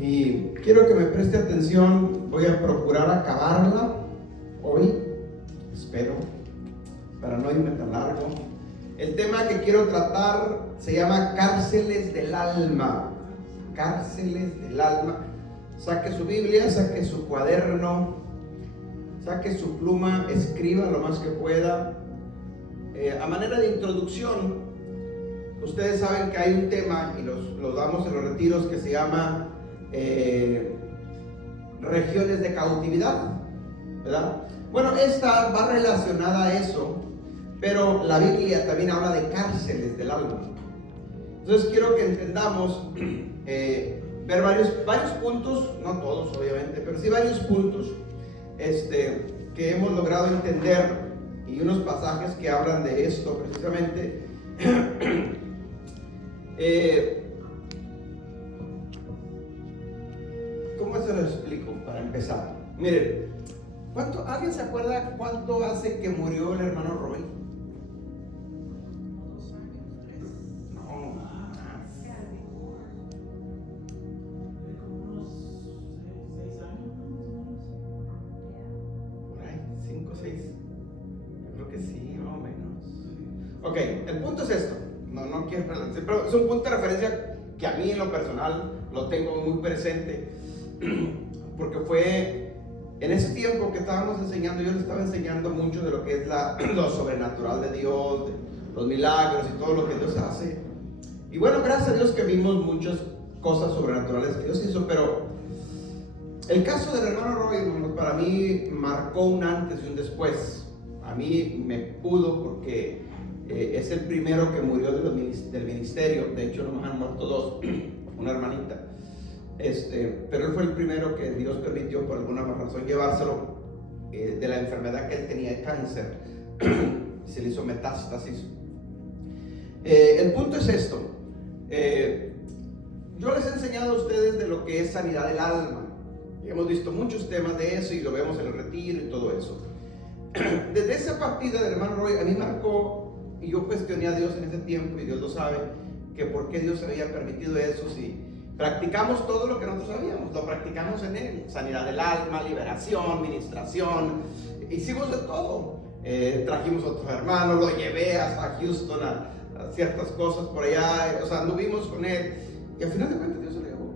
y quiero que me preste atención. Voy a procurar acabarla hoy, espero, para no irme tan largo. El tema que quiero tratar se llama cárceles del alma. Cárceles del alma. Saque su Biblia, saque su cuaderno, saque su pluma, escriba lo más que pueda. A manera de introducción, ustedes saben que hay un tema, y los damos en los retiros, que se llama regiones de cautividad, ¿verdad? Bueno, esta va relacionada a eso, pero la Biblia también habla de cárceles del alma. Entonces quiero que entendamos, ver varios puntos, no todos obviamente, pero sí varios puntos que hemos logrado entender, y unos pasajes que hablan de esto precisamente. ¿Cómo se lo explico para empezar? Miren, ¿alguien se acuerda cuánto hace que murió el hermano Roy? No, más. Por ahí, 5 o 6. Yo creo que sí, más o menos. Ok, el punto es esto. No quiero relanzar, pero es un punto de referencia que a mí en lo personal lo tengo muy presente, porque fue en ese tiempo que estábamos enseñando. Yo les estaba enseñando mucho de lo que es lo sobrenatural de Dios, de los milagros y todo lo que Dios hace. Y bueno, gracias a Dios que vimos muchas cosas sobrenaturales que Dios hizo, pero el caso del hermano Roy, para mí marcó un antes y un después. A mí me pudo, porque es el primero que murió del ministerio. De hecho, nomás han muerto 2, una hermanita. Pero él fue el primero que Dios permitió por alguna razón llevárselo de la enfermedad que él tenía, de cáncer. Se le hizo metástasis. El punto es esto. Yo les he enseñado a ustedes de lo que es sanidad del alma. Hemos visto muchos temas de eso y lo vemos en el retiro y todo eso. Desde esa partida del hermano Roy, a mí marcó, y yo cuestioné a Dios en ese tiempo, y Dios lo sabe, que por qué Dios había permitido eso. Si practicamos todo lo que nosotros sabíamos, lo practicamos en él: sanidad del alma, liberación, ministración, hicimos de todo. Trajimos a otros hermanos, lo llevé hasta Houston a ciertas cosas por allá, o sea, anduvimos con él, y al final de cuentas Dios se lo llevó.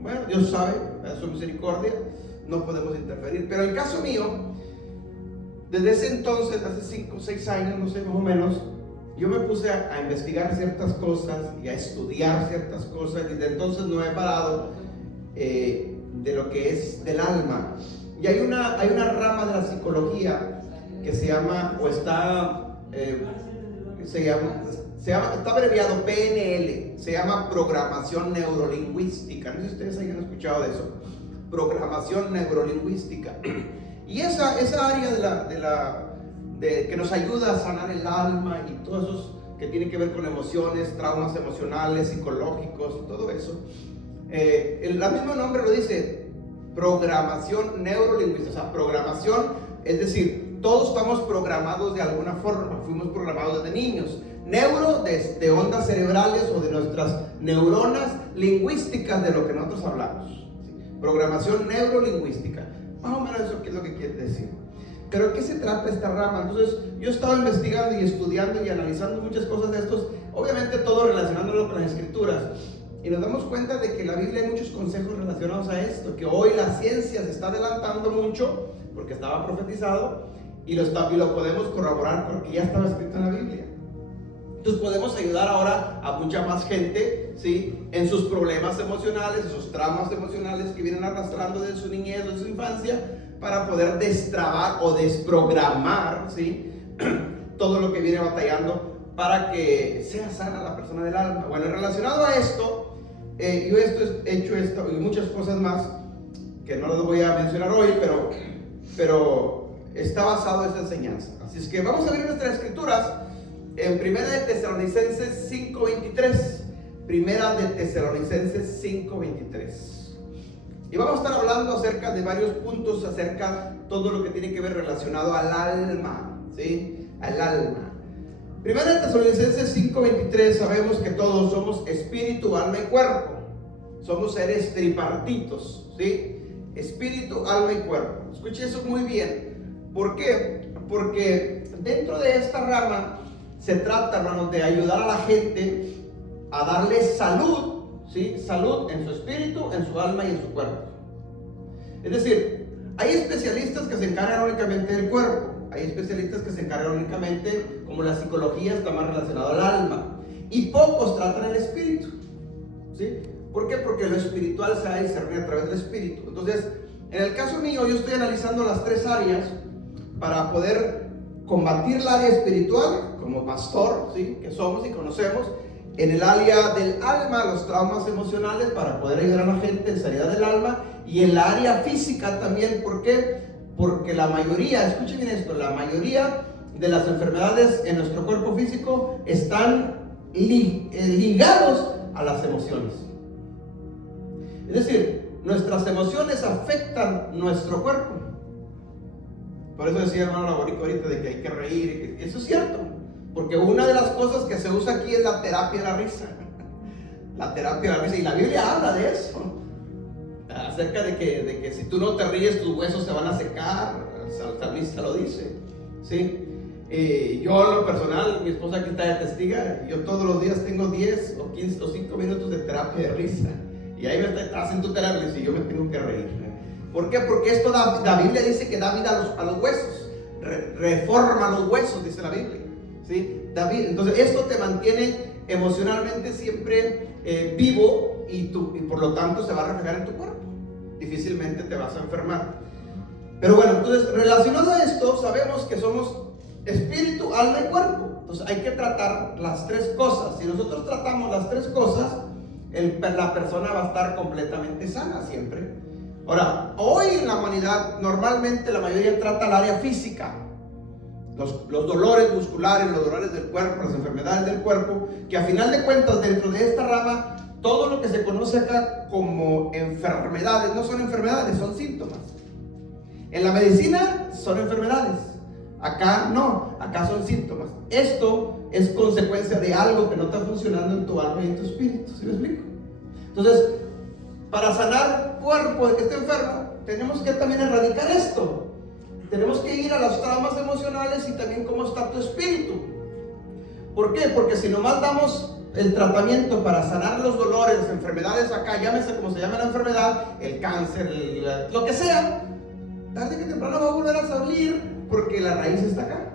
Bueno, Dios sabe, a su misericordia, no podemos interferir. Pero en el caso mío, desde ese entonces, hace 5 o 6 años, no sé, más o menos, yo me puse a investigar ciertas cosas y a estudiar ciertas cosas, y desde entonces no he parado de lo que es del alma. Y hay una rama de la psicología que se llama, está abreviado PNL, se llama programación neurolingüística. No sé si ustedes hayan escuchado de eso, programación neurolingüística. Y esa área que nos ayuda a sanar el alma y todo eso que tiene que ver con emociones, traumas emocionales, psicológicos y todo eso. El mismo nombre lo dice, programación neurolingüística. O sea, programación, es decir, todos estamos programados de alguna forma, fuimos programados desde niños. Neuro, de ondas cerebrales o de nuestras neuronas lingüísticas, de lo que nosotros hablamos. ¿Sí? Programación neurolingüística. Más o menos eso es lo que quiere decir. Pero ¿de qué se trata esta rama? Entonces, yo estaba investigando y estudiando y analizando muchas cosas de estos, obviamente todo relacionándolo con las escrituras. Y nos damos cuenta de que en la Biblia hay muchos consejos relacionados a esto, que hoy la ciencia se está adelantando mucho, porque estaba profetizado, y lo podemos corroborar porque ya estaba escrito en la Biblia. Entonces podemos ayudar ahora a mucha más gente, ¿sí?, en sus problemas emocionales, sus traumas emocionales que vienen arrastrando desde su niñez o de su infancia, para poder destrabar o desprogramar, ¿sí?, todo lo que viene batallando para que sea sana la persona del alma. Bueno, relacionado a esto, yo he hecho esto y muchas cosas más que no las voy a mencionar hoy, pero está basado en esta enseñanza. Así es que vamos a ver nuestras escrituras en Primera de Tesalonicenses 5:23. Primera de Tesalonicenses 5:23. Y vamos a estar hablando acerca de varios puntos, acerca de todo lo que tiene que ver relacionado al alma, ¿sí? Al alma. Primera de Tesalonicenses 5:23, sabemos que todos somos espíritu, alma y cuerpo. Somos seres tripartitos, ¿sí? Espíritu, alma y cuerpo. Escuche eso muy bien. ¿Por qué? Porque dentro de esta rama se trata, hermanos, de ayudar a la gente a darle salud, ¿sí? Salud en su espíritu, en su alma y en su cuerpo. Es decir, hay especialistas que se encargan únicamente del cuerpo, hay especialistas que se encargan únicamente, como la psicología está más relacionada al alma, y pocos tratan el espíritu, ¿sí? ¿Por qué? Porque lo espiritual se va a discernir a través del espíritu. Entonces, en el caso mío, yo estoy analizando las tres áreas para poder combatir el área espiritual, como pastor, ¿sí? Que somos y conocemos. En el área del alma, los traumas emocionales, para poder ayudar a la gente en sanidad del alma. Y en la área física también. ¿Por qué? Porque la mayoría, escuchen bien esto, la mayoría de las enfermedades en nuestro cuerpo físico están ligados a las emociones. Es decir, nuestras emociones afectan nuestro cuerpo. Por eso decía el hermano Laborico ahorita de que hay que reír. Eso es cierto. Porque una de las cosas que se usa aquí es la terapia de la risa. La terapia de la risa. Y la Biblia habla de eso. Acerca de que si tú no te ríes, tus huesos se van a secar. El salmista lo dice. ¿Sí? Yo en lo personal, mi esposa aquí está de testiga. Yo todos los días tengo 10 o 15 o 5 minutos de terapia de risa. Y ahí me está haciendo terapia y yo me tengo que reír. ¿Por qué? Porque esto la Biblia dice que da vida a los huesos. Reforma los huesos, dice la Biblia. ¿Sí? David, entonces esto te mantiene emocionalmente siempre vivo y por lo tanto se va a reflejar en tu cuerpo. Difícilmente te vas a enfermar. Pero bueno, entonces relacionado a esto, sabemos que somos espíritu, alma y cuerpo. Entonces hay que tratar las tres cosas. Si nosotros tratamos las tres cosas, la persona va a estar completamente sana siempre. Ahora, hoy en la humanidad normalmente la mayoría trata el área física. Los dolores musculares, los dolores del cuerpo, las enfermedades del cuerpo, que a final de cuentas dentro de esta rama, todo lo que se conoce acá como enfermedades, no son enfermedades, son síntomas. En la medicina son enfermedades, acá no, acá son síntomas. Esto es consecuencia de algo que no está funcionando en tu alma y en tu espíritu, ¿sí me explico? Entonces, para sanar cuerpo de que esté enfermo, tenemos que también erradicar esto. Tenemos que ir a los traumas emocionales y también cómo está tu espíritu. ¿Por qué? Porque si nomás damos el tratamiento para sanar los dolores, las enfermedades acá, llámese como se llama la enfermedad, el cáncer, lo que sea, tarde que temprano va a volver a salir porque la raíz está acá.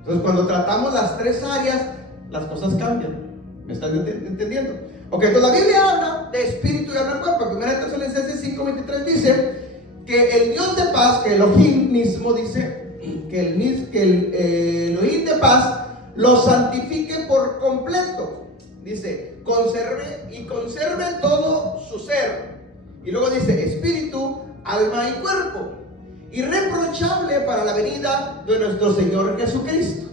Entonces cuando tratamos las tres áreas, las cosas cambian. ¿Me están entendiendo? Ok, entonces la Biblia habla de espíritu y alma y cuerpo. 1 Tesalonicenses 5:23 dice que el Dios de paz, que Elohim mismo dice, que el Elohim de paz los santifique por completo. Dice, conserve todo su ser. Y luego dice, espíritu, alma y cuerpo, irreprochable para la venida de nuestro Señor Jesucristo.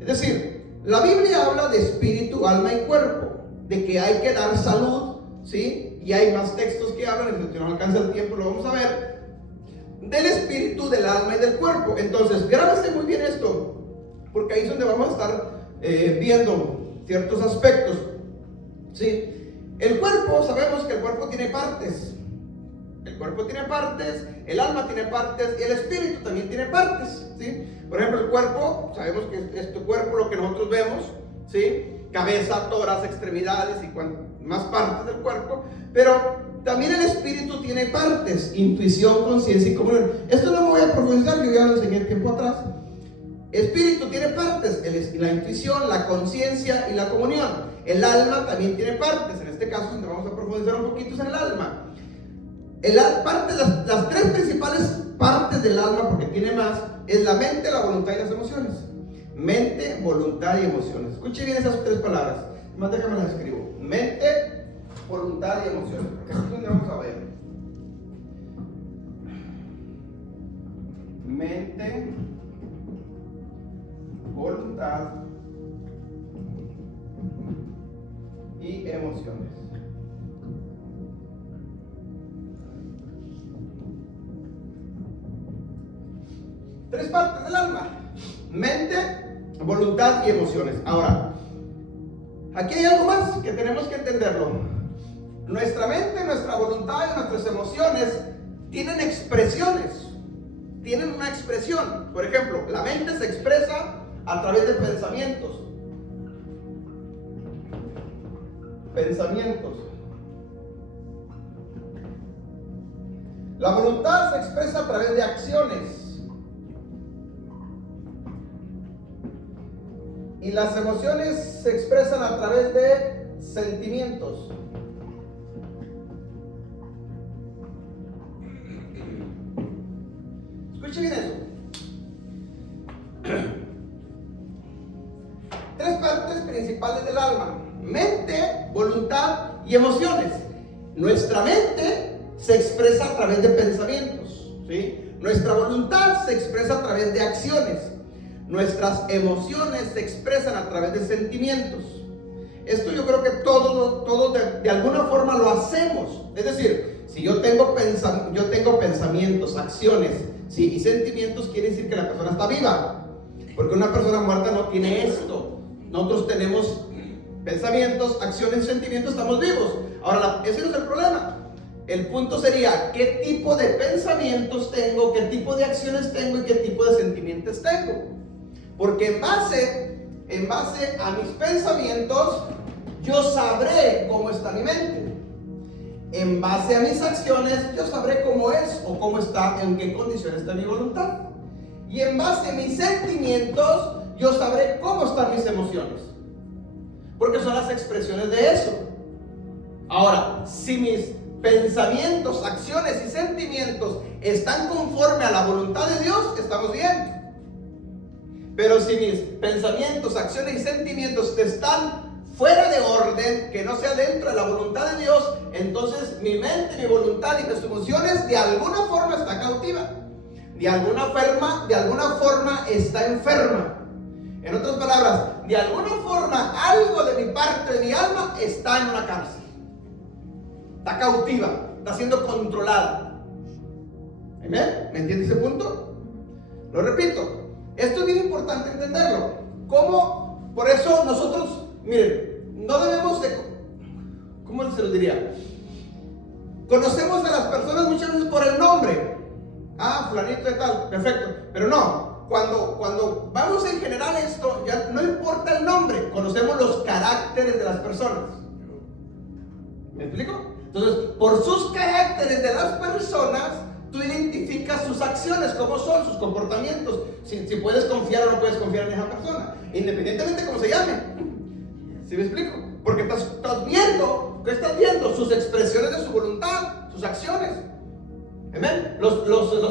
Es decir, la Biblia habla de espíritu, alma y cuerpo, de que hay que dar salud, ¿sí? Y hay más textos que hablan, si no alcanza el tiempo lo vamos a ver, del espíritu, del alma y del cuerpo. Entonces, grábese muy bien esto, porque ahí es donde vamos a estar viendo ciertos aspectos, ¿sí? El cuerpo, sabemos que el cuerpo tiene partes. El cuerpo tiene partes, el alma tiene partes y el espíritu también tiene partes, ¿sí? Por ejemplo, el cuerpo, sabemos que es tu cuerpo lo que nosotros vemos, ¿sí? Cabeza, tórax, extremidades y más partes del cuerpo, pero también el espíritu tiene partes, intuición, conciencia y comunión. Esto no me voy a profundizar, yo ya lo enseñé tiempo atrás. Espíritu tiene partes, la intuición, la conciencia y la comunión. El alma también tiene partes, en este caso donde vamos a profundizar un poquito es en el alma. Las tres principales partes del alma, porque tiene más, es la mente, la voluntad y las emociones. Mente, voluntad y emociones. Escuche bien esas tres palabras. Más déjame las escribo. Mente, voluntad y emociones. Porque aquí es donde vamos a ver. Mente, voluntad y emociones. Tres partes del alma: mente, voluntad y emociones. Ahora, aquí hay algo más que tenemos que entenderlo. nuestra mente, nuestra voluntad y nuestras emociones tienen expresiones, tienen una expresión. Por ejemplo, la mente se expresa a través de pensamientos. La voluntad se expresa a través de acciones. Y las emociones se expresan a través de sentimientos. Escuche bien eso. Tres partes principales del alma: mente, voluntad y emociones. Nuestra mente se expresa a través de pensamientos, ¿sí? Nuestra voluntad se expresa a través de acciones. Nuestras emociones se expresan a través de sentimientos. Esto yo creo que todos de alguna forma lo hacemos. Es decir, si yo tengo pensamientos, acciones, ¿sí?, y sentimientos, quiere decir que la persona está viva. Porque una persona muerta no tiene esto. Nosotros tenemos pensamientos, acciones, sentimientos, estamos vivos. Ahora, ese no es el problema. El punto sería, ¿qué tipo de pensamientos tengo? ¿Qué tipo de acciones tengo? ¿Y qué tipo de sentimientos tengo? Porque en base a mis pensamientos, yo sabré cómo está mi mente. En base a mis acciones, yo sabré cómo es o cómo está, en qué condición está mi voluntad. Y en base a mis sentimientos, yo sabré cómo están mis emociones. Porque son las expresiones de eso. Ahora, si mis pensamientos, acciones y sentimientos están conforme a la voluntad de Dios, estamos bien. Pero si mis pensamientos, acciones y sentimientos están fuera de orden, que no sea dentro de la voluntad de Dios, entonces mi mente, mi voluntad y mis emociones de alguna forma está cautiva. De alguna forma está enferma. En otras palabras, de alguna forma algo de mi parte, de mi alma, está en una cárcel. Está cautiva, está siendo controlada. ¿Amén? ¿Me entiende ese punto? Lo repito. Esto es bien importante entenderlo. ¿Cómo? Por eso nosotros, miren, no debemos de, ¿cómo se lo diría? Conocemos a las personas muchas veces por el nombre. Ah, fulanito de tal, perfecto. Pero no, cuando vamos en general esto, ya no importa el nombre, conocemos los caracteres de las personas. ¿Me explico? Entonces, por sus caracteres de las personas, tú identificas sus acciones, cómo son, sus comportamientos, si puedes confiar o no puedes confiar en esa persona, independientemente de cómo se llame. ¿Sí me explico? Porque estás viendo, ¿qué estás viendo? Sus expresiones de su voluntad, sus acciones. ¿Amén? Los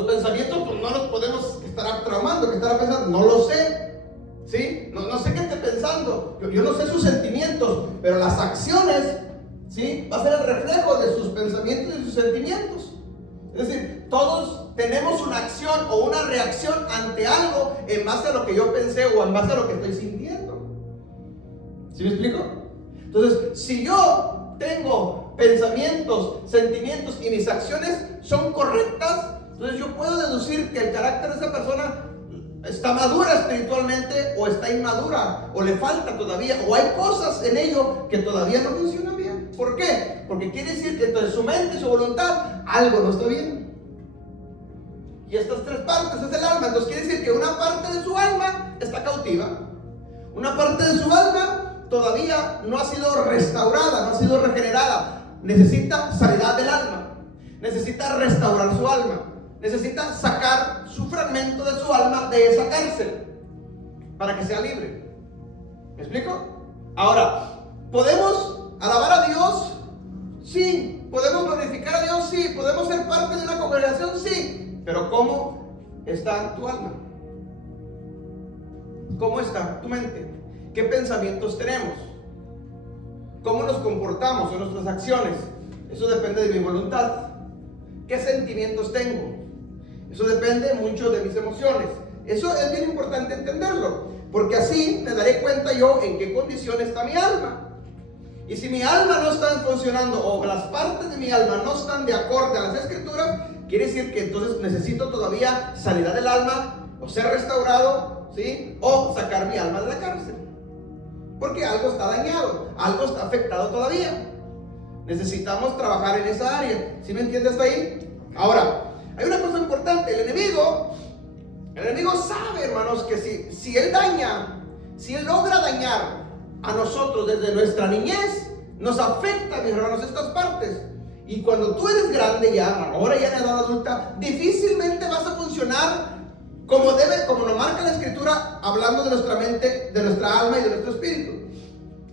pensamientos, pues no los podemos estar traumando, que estará pensando, no lo sé. ¿Sí? No sé qué esté pensando. Yo no sé sus sentimientos, pero las acciones, ¿sí?, va a ser el reflejo de sus pensamientos y sus sentimientos. Es decir, todos tenemos una acción o una reacción ante algo en base a lo que yo pensé o en base a lo que estoy sintiendo. ¿Sí me explico? Entonces, si yo tengo pensamientos, sentimientos y mis acciones son correctas, entonces yo puedo deducir que el carácter de esa persona está madura espiritualmente o está inmadura o le falta todavía o hay cosas en ello que todavía no funcionan bien. ¿Por qué? Porque quiere decir que entre su mente y su voluntad algo no está bien. Y estas tres partes es el alma. Entonces quiere decir que una parte de su alma está cautiva. Una parte de su alma todavía no ha sido restaurada, no ha sido regenerada. Necesita sanidad del alma. Necesita restaurar su alma. Necesita sacar su fragmento de su alma de esa cárcel para que sea libre. ¿Me explico? Ahora, ¿podemos alabar a Dios? Sí. ¿Podemos glorificar a Dios? Sí. ¿Podemos ser parte de una congregación? Sí. Pero ¿cómo está tu alma? ¿Cómo está tu mente? ¿Qué pensamientos tenemos? ¿Cómo nos comportamos en nuestras acciones? Eso depende de mi voluntad. ¿Qué sentimientos tengo? Eso depende mucho de mis emociones. Eso es bien importante entenderlo, porque así me daré cuenta yo en qué condición está mi alma. Y si mi alma no está funcionando o las partes de mi alma no están de acuerdo a las escrituras, quiere decir que entonces necesito todavía sanidad del alma, o ser restaurado, ¿sí?, o sacar mi alma de la cárcel. Porque algo está dañado, algo está afectado todavía. Necesitamos trabajar en esa área. ¿Sí me entiendes hasta ahí? Ahora, hay una cosa importante. El enemigo sabe, hermanos, que si él logra dañar a nosotros desde nuestra niñez, nos afecta, mis hermanos, estas partes. Y cuando tú eres grande ya, ahora ya en edad adulta, difícilmente vas a funcionar como nos marca la Escritura, hablando de nuestra mente, de nuestra alma y de nuestro espíritu.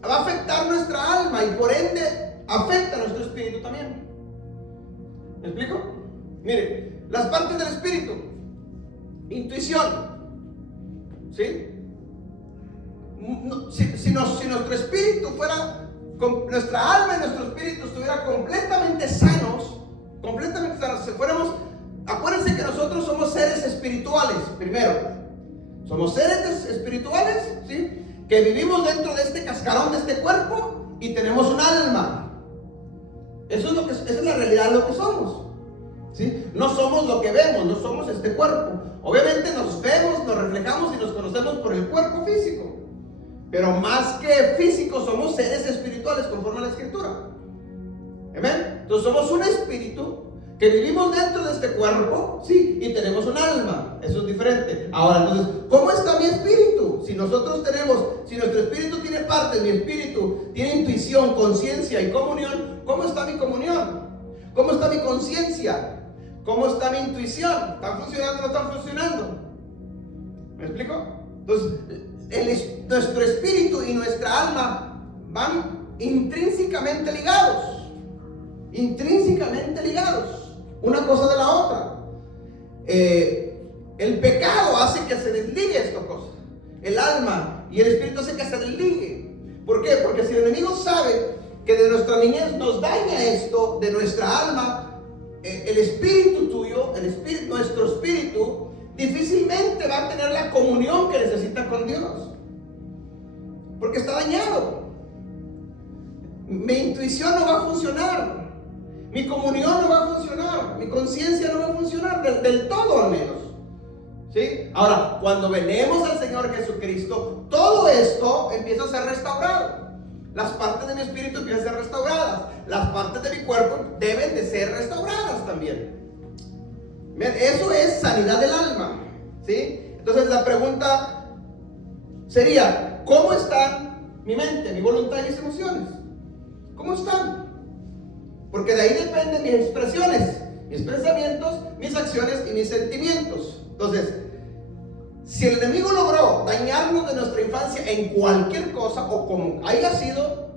Va a afectar nuestra alma y por ende afecta a nuestro espíritu también. ¿Me explico? Mire, las partes del espíritu: intuición, ¿sí? Si nuestro espíritu fuera, nuestra alma y nuestro espíritu estuvieran completamente sanos, si fuéramos, acuérdense que nosotros somos seres espirituales, primero. Somos seres espirituales, ¿sí? Que vivimos dentro de este cascarón, de este cuerpo, y tenemos un alma. Esa es la realidad de lo que somos, ¿sí? No somos lo que vemos, no somos este cuerpo. Obviamente nos vemos, nos reflejamos y nos conocemos por el cuerpo físico. Pero más que físicos, somos seres espirituales conforme a la Escritura. ¿Amén? Entonces somos un espíritu que vivimos dentro de este cuerpo, sí, y tenemos un alma. Eso es diferente. Ahora, entonces, ¿cómo está mi espíritu? Si nuestro espíritu tiene partes, mi espíritu tiene intuición, conciencia y comunión, ¿cómo está mi comunión? ¿Cómo está mi conciencia? ¿Cómo está mi intuición? ¿Están funcionando o no están funcionando? ¿Me explico? Entonces, nuestro espíritu y nuestra alma van intrínsecamente ligados. Intrínseamente ligados, una cosa de la otra. El pecado hace que se desligue esta cosa. El alma y el espíritu hace que se desligue. ¿Por qué? Porque si el enemigo sabe que de nuestra niñez nos daña esto, de nuestra alma, el espíritu tuyo, nuestro espíritu, difícilmente va a tener la comunión que necesita con Dios, porque está dañado. Mi intuición no va a funcionar. Mi comunión no va a funcionar, mi conciencia no va a funcionar del todo al menos, ¿sí? Ahora, cuando venimos al Señor Jesucristo, todo esto empieza a ser restaurado. Las partes de mi espíritu empiezan a ser restauradas. Las partes de mi cuerpo deben de ser restauradas también. Eso es sanidad del alma, ¿sí? Entonces la pregunta sería: ¿cómo están mi mente, mi voluntad y mis emociones? ¿Cómo están? Porque de ahí dependen mis expresiones, mis pensamientos, mis acciones y mis sentimientos. Entonces, si el enemigo logró dañarnos de nuestra infancia en cualquier cosa o como haya sido,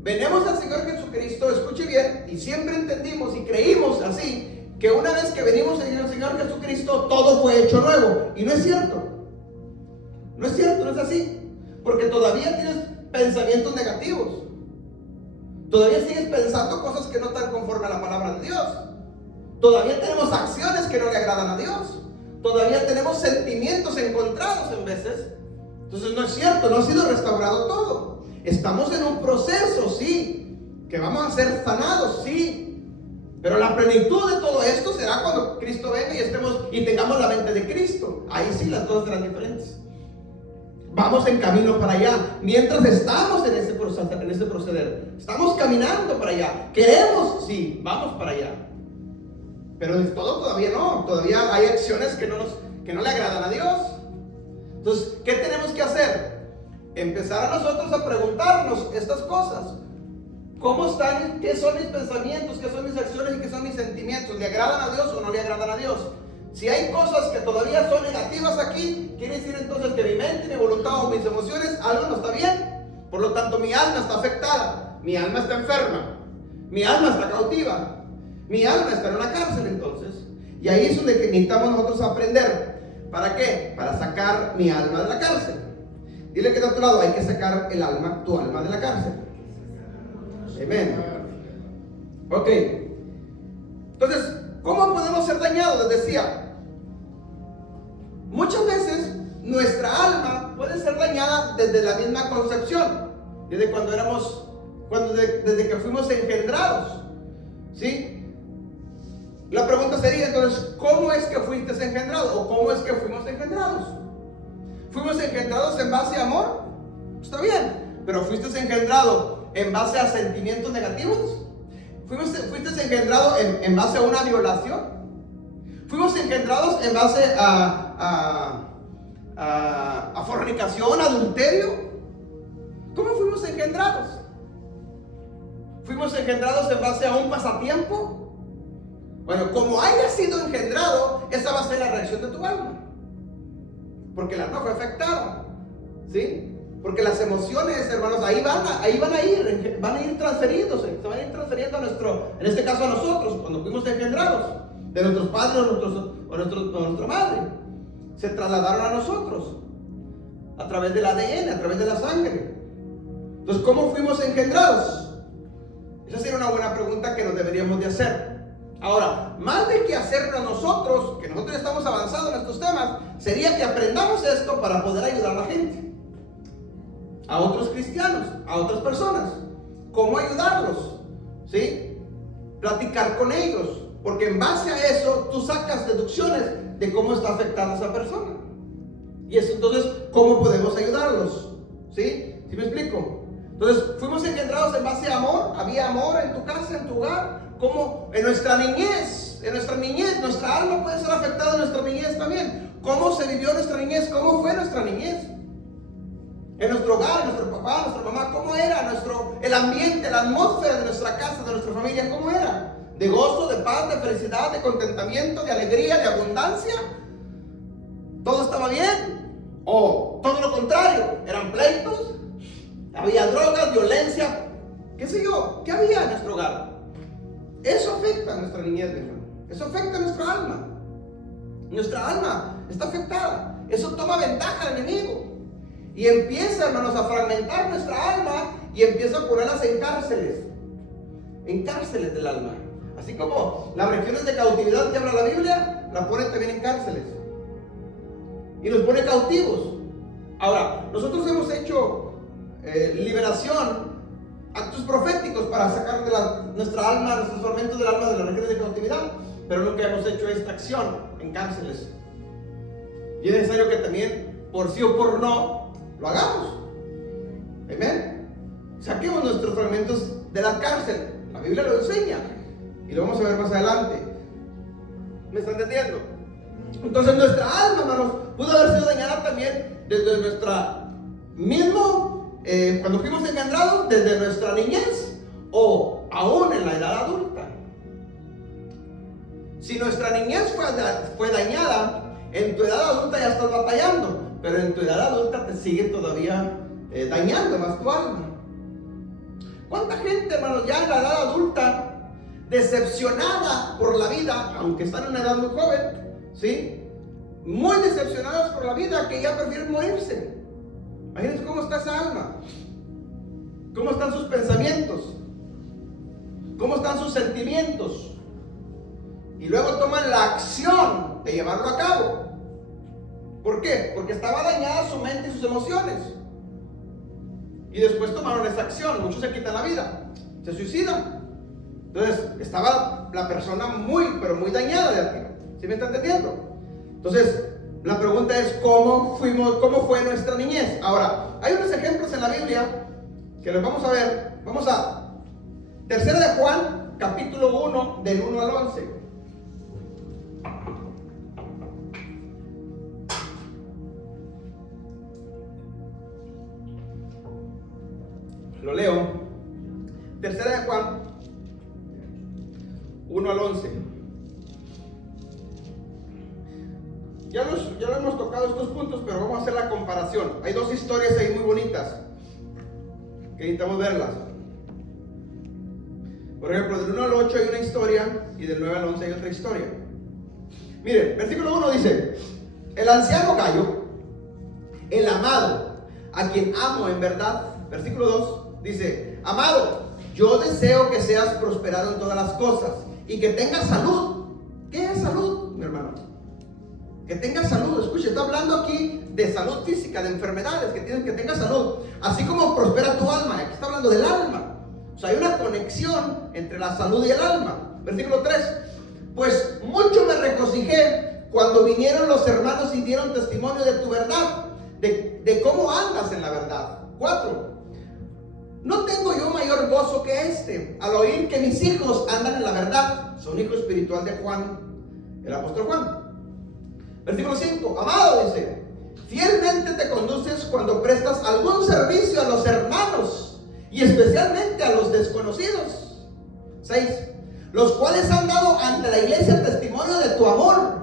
venimos al Señor Jesucristo, escuche bien, y siempre entendimos y creímos así, que una vez que venimos al Señor Jesucristo, todo fue hecho nuevo. Y no es cierto. No es cierto, no es así. Porque todavía tienes pensamientos negativos. Todavía sigues pensando cosas que no están conforme a la palabra de Dios. Todavía tenemos acciones que no le agradan a Dios. Todavía tenemos sentimientos encontrados en veces. Entonces no es cierto, no ha sido restaurado todo. Estamos en un proceso, sí, que vamos a ser sanados, sí. Pero la plenitud de todo esto será cuando Cristo venga y tengamos la mente de Cristo. Ahí sí las cosas serán diferentes. Vamos en camino para allá. Mientras estamos en ese proceder, estamos caminando para allá. Queremos, sí, vamos para allá. Pero de todo todavía no. Todavía hay acciones que no le agradan a Dios. Entonces, ¿qué tenemos que hacer? Empezar a nosotros a preguntarnos estas cosas. ¿Cómo están? ¿Qué son mis pensamientos? ¿Qué son mis acciones? ¿Y qué son mis sentimientos? ¿Le agradan a Dios o no le agradan a Dios? Si hay cosas que todavía son negativas aquí, quiere decir entonces que mi mente, mi voluntad o mis emociones, algo no está bien. Por lo tanto, mi alma está afectada, mi alma está enferma, mi alma está cautiva, mi alma está en una cárcel entonces. Y ahí es donde necesitamos nosotros aprender. ¿Para qué? Para sacar mi alma de la cárcel. Dile que de otro lado, hay que sacar tu alma de la cárcel. Amén. Ok. Entonces, ¿cómo podemos ser dañados? Les decía, muchas veces nuestra alma puede ser dañada desde la misma concepción, desde desde que fuimos engendrados, ¿sí? La pregunta sería entonces, ¿cómo es que fuiste engendrado? ¿O cómo es que fuimos engendrados? ¿Fuimos engendrados en base a amor? Está bien, pero ¿fuiste engendrado en base a sentimientos negativos? ¿Fuiste engendrado en base a una violación? ¿Fuimos engendrados en base a fornicación, adulterio? ¿Cómo fuimos engendrados? ¿Fuimos engendrados en base a un pasatiempo? Bueno, como hayas sido engendrado, esa va a ser la reacción de tu alma. Porque el alma fue afectada, ¿sí? Porque las emociones, hermanos, ahí van a ir transferiéndose, se van a ir transfiriendo en este caso a nosotros, cuando fuimos engendrados, de nuestros padres o nuestra madre, se trasladaron a nosotros, a través del ADN, a través de la sangre. Entonces, ¿cómo fuimos engendrados? Esa sería una buena pregunta que nos deberíamos de hacer. Ahora, más de que hacerlo nosotros, que nosotros estamos avanzando en estos temas, sería que aprendamos esto para poder ayudar a la gente, a otros cristianos, a otras personas. ¿Cómo ayudarlos? ¿Sí? Platicar con ellos, porque en base a eso tú sacas deducciones de cómo está afectada esa persona. Y eso, entonces, ¿cómo podemos ayudarlos? ¿Sí? ¿Sí me explico? Entonces, fuimos engendrados en base a amor. Había amor en tu casa, en tu hogar. Como en nuestra niñez, nuestra alma puede ser afectada en nuestra niñez también. ¿Cómo se vivió nuestra niñez? ¿Cómo fue nuestra niñez? En nuestro hogar, nuestro papá, nuestra mamá, ¿cómo era el ambiente, la atmósfera de nuestra casa, de nuestra familia? ¿Cómo era? ¿De gozo, de paz, de felicidad, de contentamiento, de alegría, de abundancia? ¿Todo estaba bien? ¿O todo lo contrario? ¿Eran pleitos? ¿Había drogas, violencia? ¿Qué sé yo? ¿Qué había en nuestro hogar? Eso afecta a nuestra niñez, hermano. Eso afecta a nuestra alma. Nuestra alma está afectada. Eso toma ventaja al enemigo. Y empieza, hermanos, a fragmentar nuestra alma y empieza a ponerlas en cárceles. En cárceles del alma. Así como las regiones de cautividad que habla la Biblia, la pone también en cárceles. Y nos pone cautivos. Ahora, nosotros hemos hecho liberación, actos proféticos para sacar de nuestra alma, nuestros tormentos del alma de las regiones de cautividad, pero nunca hemos hecho esta acción en cárceles. Y es necesario que también, por sí o por no, lo hagamos. Amén. Saquemos nuestros fragmentos de la cárcel. La Biblia lo enseña y lo vamos a ver más adelante. ¿Me están entendiendo? Entonces nuestra alma, hermanos, pudo haber sido dañada también desde nuestra cuando fuimos engendrados, desde nuestra niñez o aún en la edad adulta. Si nuestra niñez fue dañada, en tu edad adulta ya estás batallando, pero en tu edad adulta te sigue todavía dañando más tu alma. ¿Cuánta gente, hermanos, ya en la edad adulta, decepcionada por la vida, aunque están en una edad muy joven, ¿sí? Muy decepcionadas por la vida, que ya prefieren morirse? Imagínense cómo está esa alma, cómo están sus pensamientos, cómo están sus sentimientos, y luego toman la acción de llevarlo a cabo. ¿Por qué? Porque estaba dañada su mente y sus emociones, y después tomaron esa acción. Muchos se quitan la vida, se suicidan. Entonces estaba la persona pero muy dañada de aquí. ¿Sí me está entendiendo? Entonces la pregunta es cómo fue nuestra niñez. Ahora, hay unos ejemplos en la Biblia que los vamos a ver. Vamos a 3 de Juan, capítulo 1, del 1 al 11. Lo leo. 3 de Juan 1 al 11. Ya lo hemos tocado estos puntos, pero vamos a hacer la comparación. Hay dos historias ahí muy bonitas que necesitamos verlas. Por ejemplo, del 1 al 8 hay una historia y del 9 al 11 hay otra historia. Miren, versículo 1 dice: el anciano Gayo, el amado, a quien amo en verdad. Versículo 2 dice: amado, yo deseo que seas prosperado en todas las cosas y que tengas salud. ¿Qué es salud, mi hermano? Que tengas salud. Escuche, está hablando aquí de salud física, de enfermedades, que tengas salud, así como prospera tu alma. Aquí está hablando del alma. O sea, hay una conexión entre la salud y el alma. Versículo 3: pues mucho me regocijé cuando vinieron los hermanos y dieron testimonio de tu verdad, de cómo andas en la verdad. 4: no tengo yo mayor gozo que este, al oír que mis hijos andan en la verdad. Son hijo espiritual de Juan, el apóstol Juan. Versículo 5, amado, dice, fielmente te conduces cuando prestas algún servicio a los hermanos y especialmente a los desconocidos. 6, los cuales han dado ante la iglesia testimonio de tu amor.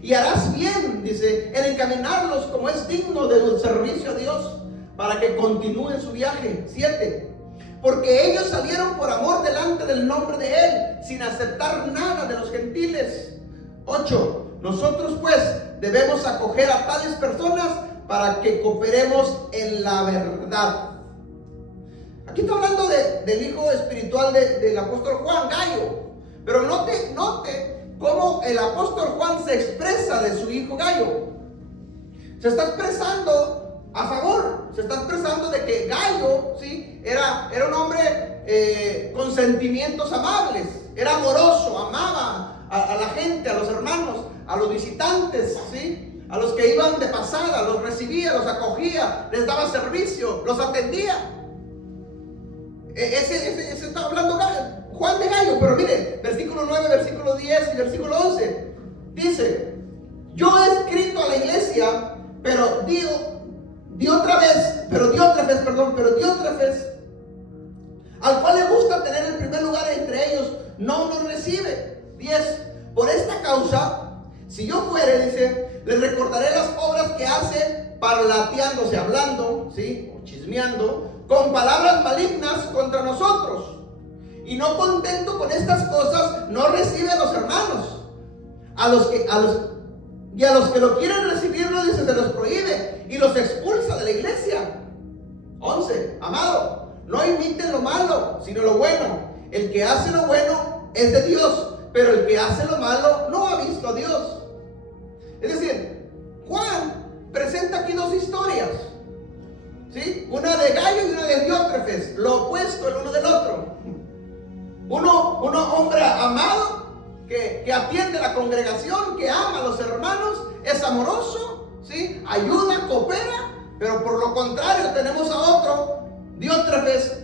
Y harás bien, dice, en encaminarlos como es digno del servicio a Dios, para que continúen su viaje. 7, porque ellos salieron por amor delante del nombre de Él, sin aceptar nada de los gentiles. 8, nosotros pues debemos acoger a tales personas para que cooperemos en la verdad. Aquí está hablando del hijo espiritual del apóstol Juan, Gayo. Pero note cómo el apóstol Juan se expresa de su hijo Gayo. Se está expresando a favor, se está expresando de que Gayo, ¿sí?, era un hombre con sentimientos amables, era amoroso, amaba a la gente, a los hermanos, a los visitantes, ¿sí?, a los que iban de pasada, los recibía, los acogía, les daba servicio, los atendía. Ese está hablando Juan de Gayo. Pero miren, versículo 9, versículo 10 y versículo 11 dice: yo he escrito a la iglesia, pero Diótrefes, al cual le gusta tener el primer lugar entre ellos, no nos recibe. 10, por esta causa, si yo fuere, dice, les recordaré las obras que hace parlateándose, hablando, ¿sí?, o chismeando, con palabras malignas contra nosotros. Y no contento con estas cosas, no recibe a los hermanos. A los que lo quieren recibirlo, dice, se los prohíbe y los expulsa de la iglesia. 11, amado, no imiten lo malo, sino lo bueno. El que hace lo bueno es de Dios, pero el que hace lo malo no ha visto a Dios. Es decir, Juan presenta aquí dos historias, ¿sí? Una de Gayo y una de Diótrefes, lo opuesto el uno del otro. Uno hombre amado, que atiende la congregación, que ama a los hermanos, es amoroso, ¿sí?, ayuda, coopera. Pero por lo contrario tenemos a otro, Diótrefes,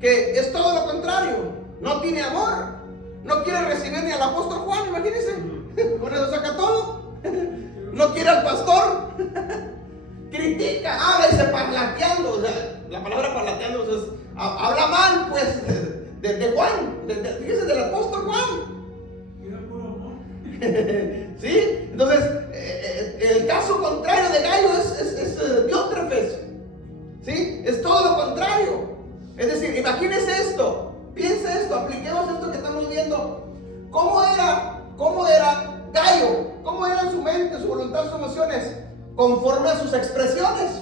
que es todo lo contrario, no tiene amor, no quiere recibir ni al apóstol Juan, imagínense, con eso saca todo. No quiere al pastor, critica, habla y se parlateando. O sea, la palabra parlateando es, habla mal, pues, de Juan, fíjese, del apóstol Juan. ¿Sí? Entonces, el caso contrario de Gayo es Diótrefes, ¿sí? Es todo lo contrario. Es decir, imagínese esto, piensa esto, apliquemos esto que estamos viendo. ¿Cómo era Gayo? ¿Cómo era su mente, su voluntad, sus emociones? Conforme a sus expresiones.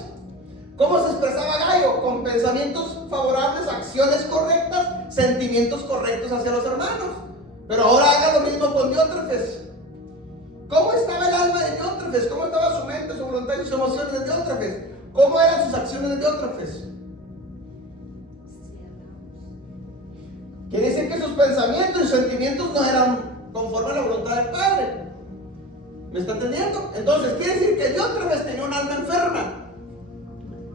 ¿Cómo se expresaba Gayo? Con pensamientos favorables, acciones correctas, sentimientos correctos hacia los hermanos. Pero ahora haga lo mismo con Diótrefes. ¿Cómo estaba el alma de Diótrefes? ¿Cómo estaba su mente, su voluntad y sus emociones de Diótrefes? ¿Cómo eran sus acciones de Diótrefes? Quiere decir que sus pensamientos y sentimientos no eran conforme a la voluntad del Padre. ¿Me está entendiendo? Entonces, quiere decir que Diótrefes tenía un alma enferma.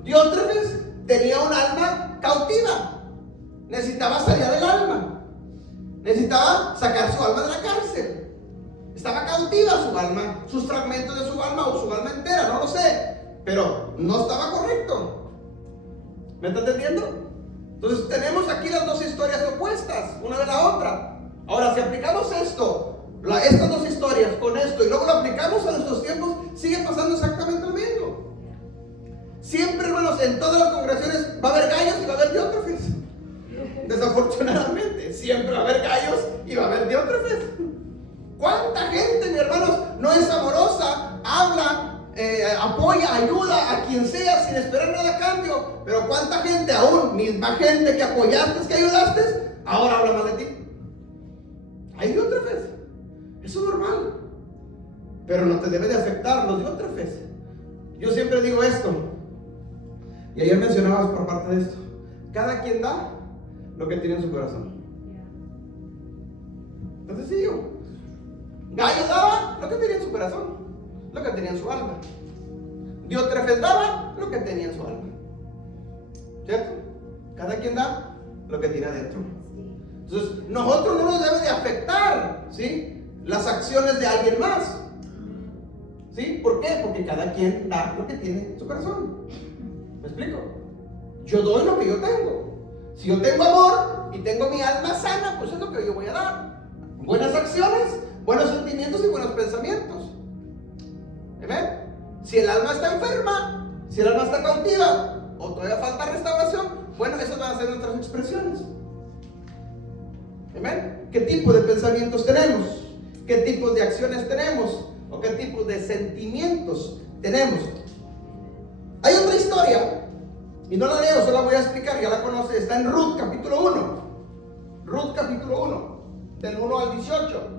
Diótrefes tenía un alma cautiva. Necesitaba salir del alma. Necesitaba sacar su alma de la cárcel. Estaba cautiva su alma, sus fragmentos de su alma o su alma entera, no lo sé. Pero no estaba correcto. ¿Me está entendiendo? Entonces tenemos aquí las dos historias opuestas, una de la otra. Ahora, si aplicamos estas dos historias con esto y luego lo aplicamos a nuestros tiempos, sigue pasando exactamente lo mismo. Siempre, hermanos, en todas las congregaciones va a haber gallos y va a haber Diótrefes. Desafortunadamente, siempre va a haber gallos y va a haber Diótrefes. ¿Cuánta gente, mis hermanos, no es amorosa, habla, apoya, ayuda a quien sea sin esperar nada a cambio? Pero cuánta gente, aún misma gente que apoyaste, que ayudaste, ahora habla mal de ti. Hay Diótrefes, eso es normal, pero no te debe de afectar los Diótrefes. Yo siempre digo esto, y ayer mencionabas por parte de esto: cada quien da lo que tiene en su corazón. Es sencillo. Gayo daba lo que tenía en su corazón, lo que tenía en su alma. Diótrefes daba lo que tenía en su alma, ¿cierto? Cada quien da lo que tiene adentro. Entonces, nosotros no nos debe de afectar, ¿sí?, las acciones de alguien más. ¿Sí? ¿Por qué? Porque cada quien da lo que tiene en su corazón. ¿Me explico? Yo doy lo que yo tengo. Si yo tengo amor y tengo mi alma sana, pues es lo que yo voy a dar. Buenas acciones, buenos sentimientos y buenos pensamientos. ¿Amén? Si el alma está enferma, si el alma está cautiva o todavía falta restauración, bueno, esas van a ser nuestras expresiones. ¿Amén? ¿Qué tipo de pensamientos tenemos? ¿Qué tipos de acciones tenemos? ¿O qué tipo de sentimientos tenemos? Hay otra historia, y no la leo, solo la voy a explicar, ya la conoce, está en Ruth capítulo 1. Ruth capítulo 1, del 1 al 18.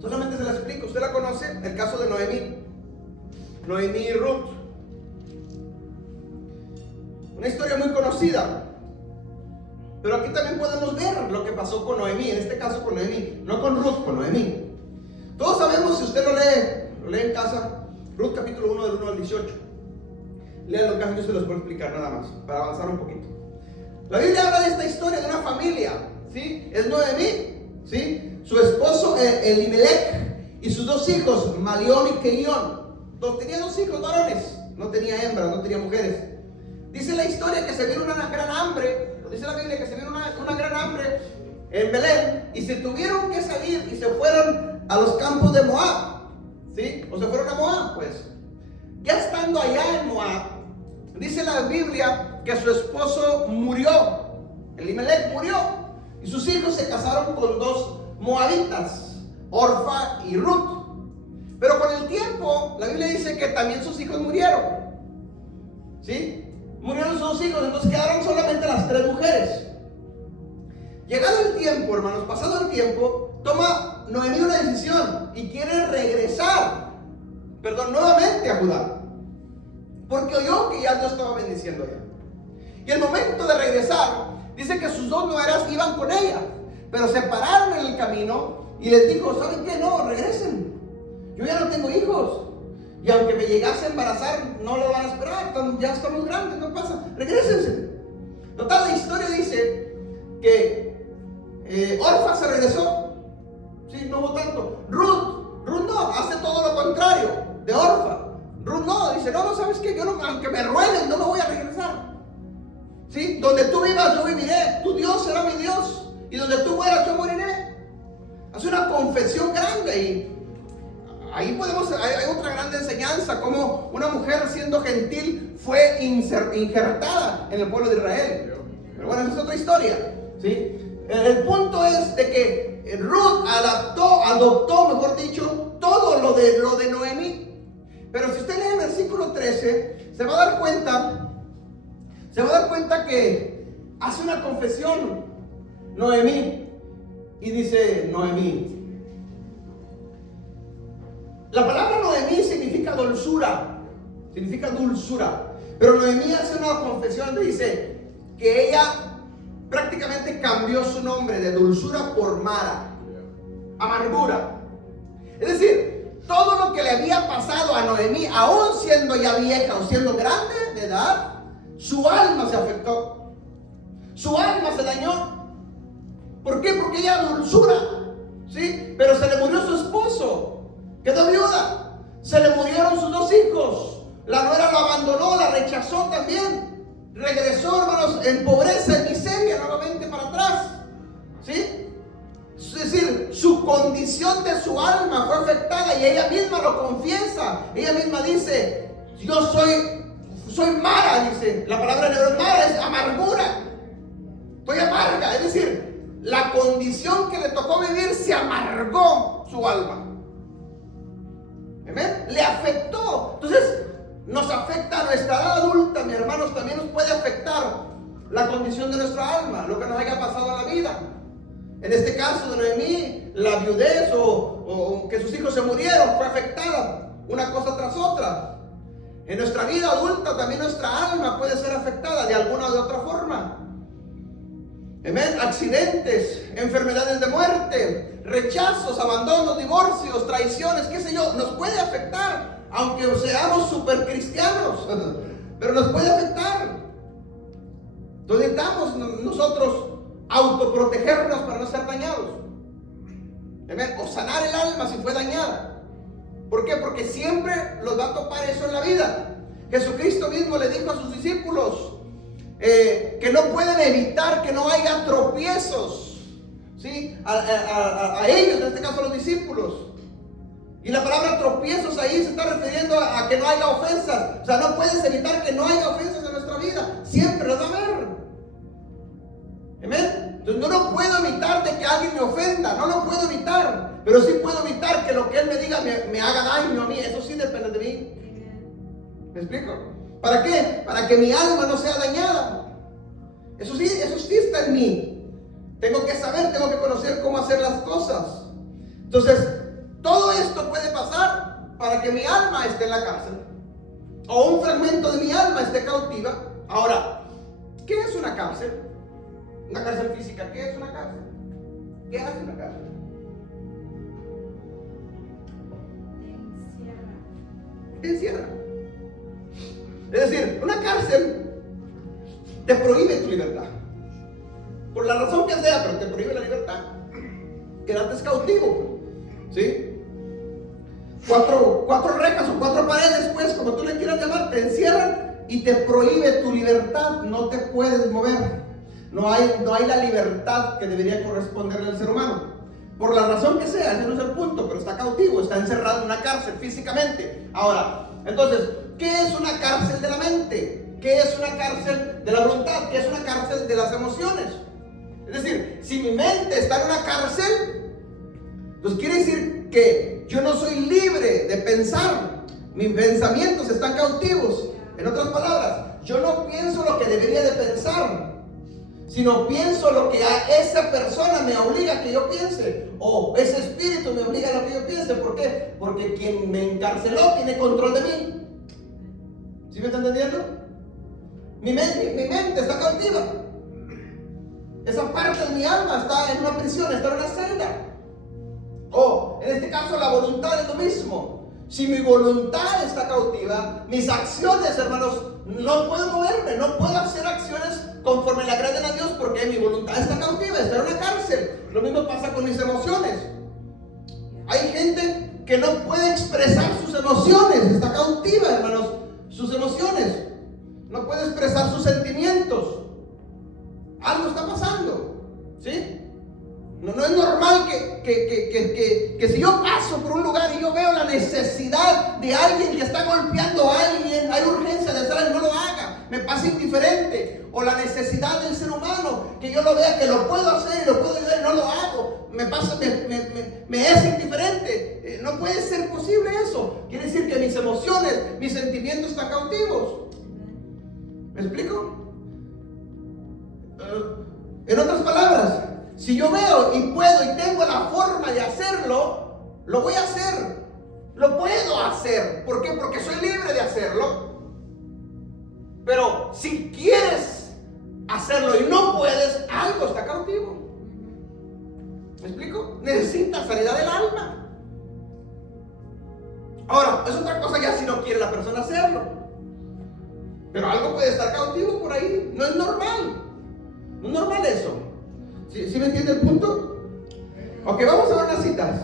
Solamente se la explico, usted la conoce, el caso de Noemí. Noemí y Ruth. Una historia muy conocida. Pero aquí también podemos ver lo que pasó con Noemí, en este caso con Noemí, no con Ruth, con Noemí. Todos sabemos, si usted lo lee en casa, Ruth capítulo 1 del 1 al 18. Léanlo, casi yo se los puedo explicar nada más, para avanzar un poquito. La Biblia habla de esta historia de una familia, ¿sí? Es Noemí, ¿sí? Su esposo Elimelech y sus dos hijos, Malión y Kelión. Tenía dos hijos varones, no tenía hembras, no tenía mujeres. Dice la historia que se vino una gran hambre, dice la Biblia que se vino una gran hambre en Belén y se tuvieron que salir y se fueron a los campos de Moab, ¿sí? O se fueron a Moab, pues. Ya estando allá en Moab, dice la Biblia que su esposo murió, Elimelech murió, y sus hijos se casaron con dos moabitas, Orfa y Ruth. Pero con el tiempo, la Biblia dice que también sus hijos murieron, ¿sí? Murieron sus hijos, entonces quedaron solamente las tres mujeres. Llegado el tiempo, hermanos, pasado el tiempo, toma Noemí una decisión y quiere regresar, nuevamente a Judá, porque oyó que ya Dios estaba bendiciendo allá. Y el momento de regresar, dice que sus dos nueras iban con ella, pero se pararon en el camino y les dijo: ¿saben qué? No, regresen, yo ya no tengo hijos. Y aunque me llegase a embarazar, no lo van a esperar, ya estamos grandes, no pasa, regrésense. Total, la historia dice que Orfa se regresó, sí, no hubo tanto. Ruth no, hace todo lo contrario de Orfa. Ruth no, dice: no, ¿sabes qué? Yo no, aunque me rueguen, no me voy a regresar. ¿Sí? Donde tú vivas, yo viviré, tu Dios será mi Dios, y donde tú mueras, yo moriré. Hace una confesión grande y ahí hay otra gran enseñanza, como una mujer siendo gentil fue injertada en el pueblo de Israel. Pero bueno, esa es otra historia, ¿sí? El punto es de que Ruth adoptó, mejor dicho, todo lo de Noemí. Pero si usted lee el versículo 13, se va a dar cuenta que hace una confesión Noemí, y dice Noemí. La palabra Noemí significa dulzura, pero Noemí hace una confesión donde dice que ella prácticamente cambió su nombre de dulzura por Mara, amargura. Es decir, todo lo que le había pasado a Noemí, aún siendo ya vieja o siendo grande de edad, su alma se afectó, su alma se dañó. ¿Por qué? Porque ella dulzura, ¿sí? Pero se le murió su esposo, quedó viuda, se le murieron sus dos hijos, la nuera lo abandonó, la rechazó también, regresó, hermanos, en pobreza, en miseria, nuevamente para atrás, ¿sí? Es decir, su condición de su alma fue afectada y ella misma lo confiesa. Ella misma dice: yo soy Mara, dice. La palabra en hebreo Mara es amargura. Estoy amarga, es decir, la condición que le tocó vivir se amargó su alma. ¿Amén? Le afectó. Entonces, nos afecta a nuestra edad adulta, mis hermanos, también nos puede afectar la condición de nuestra alma, lo que nos haya pasado en la vida. En este caso de Noemí, la viudez o que sus hijos se murieron fue afectada, una cosa tras otra. En nuestra vida adulta también nuestra alma puede ser afectada de alguna o de otra forma. Amén. Accidentes, enfermedades de muerte, rechazos, abandonos, divorcios, traiciones, qué sé yo, nos puede afectar, aunque seamos super cristianos, pero nos puede afectar. Entonces necesitamos nosotros autoprotegernos para no ser dañados. Amén. O sanar el alma si fue dañada. ¿Por qué? Porque siempre los va a topar eso en la vida. Jesucristo mismo le dijo a sus discípulos que no pueden evitar que no haya tropiezos, ¿sí? A ellos, en este caso a los discípulos. Y la palabra tropiezos ahí se está refiriendo a que no haya ofensas. O sea, no puedes evitar que no haya ofensas en nuestra vida. Siempre los va a haber. Amén. Entonces no lo puedo evitar de que alguien me ofenda. No lo puedo evitar. Pero sí puedo evitar que lo que él me diga me haga daño a mí. Eso sí depende de mí. ¿Me explico? ¿Para qué? Para que mi alma no sea dañada. Eso sí está en mí. Tengo que saber, tengo que conocer cómo hacer las cosas. Entonces, todo esto puede pasar para que mi alma esté en la cárcel. O un fragmento de mi alma esté cautiva. Ahora, ¿qué es una cárcel? Una cárcel física. ¿Qué es una cárcel? ¿Qué hace una cárcel? Te encierra. Es decir, una cárcel te prohíbe tu libertad. Por la razón que sea, pero te prohíbe la libertad. Quedarte cautivo. ¿Sí? Cuatro rejas o cuatro paredes, pues, como tú le quieras llamar, te encierran y te prohíbe tu libertad. No te puedes mover. No hay la libertad que debería corresponderle al ser humano. Por la razón que sea, ese no es el punto, pero está cautivo, está encerrado en una cárcel físicamente. Ahora, entonces, ¿qué es una cárcel de la mente? ¿Qué es una cárcel de la voluntad? ¿Qué es una cárcel de las emociones? Es decir, si mi mente está en una cárcel, pues quiere decir que yo no soy libre de pensar. Mis pensamientos están cautivos. En otras palabras, yo no pienso lo que debería de pensar, sino pienso lo que a esa persona me obliga a que yo piense, o ese espíritu me obliga a lo que yo piense. ¿Por qué? Porque quien me encarceló tiene control de mí. ¿Sí me está entendiendo? Mi mente está cautiva. Esa parte de mi alma está en una prisión, está en una celda. O en este caso la voluntad es lo mismo. Si mi voluntad está cautiva, mis acciones, hermanos, no puedo moverme, no puedo hacer acciones conforme le agraden a Dios, porque mi voluntad está cautiva, está en una cárcel. Lo mismo pasa con mis emociones. Hay gente que no puede expresar sus emociones, está cautiva, hermanos, sus emociones. No puede expresar sus sentimientos. Algo está pasando, ¿sí? No es normal que si yo paso por un lugar y yo veo la necesidad de alguien que está golpeando a alguien, hay urgencia de hacer algo, no lo haga, me pasa indiferente. O la necesidad del ser humano, que yo lo vea que lo puedo hacer y lo puedo ayudar y no lo hago, me es indiferente. No puede ser posible eso. Quiere decir que mis emociones, mis sentimientos están cautivos. ¿Me explico? En otras palabras, si yo veo y puedo y tengo la forma de hacerlo, lo voy a hacer. Lo puedo hacer. ¿Por qué? Porque soy libre de hacerlo. Pero si quieres hacerlo y no puedes, algo está cautivo. ¿Me explico? Necesitas sanidad del alma. Ahora, es otra cosa ya si no quiere la persona hacerlo. Pero algo puede estar cautivo por ahí. No es normal. No es normal eso. ¿Sí me entiende el punto? Ok, vamos a ver unas citas.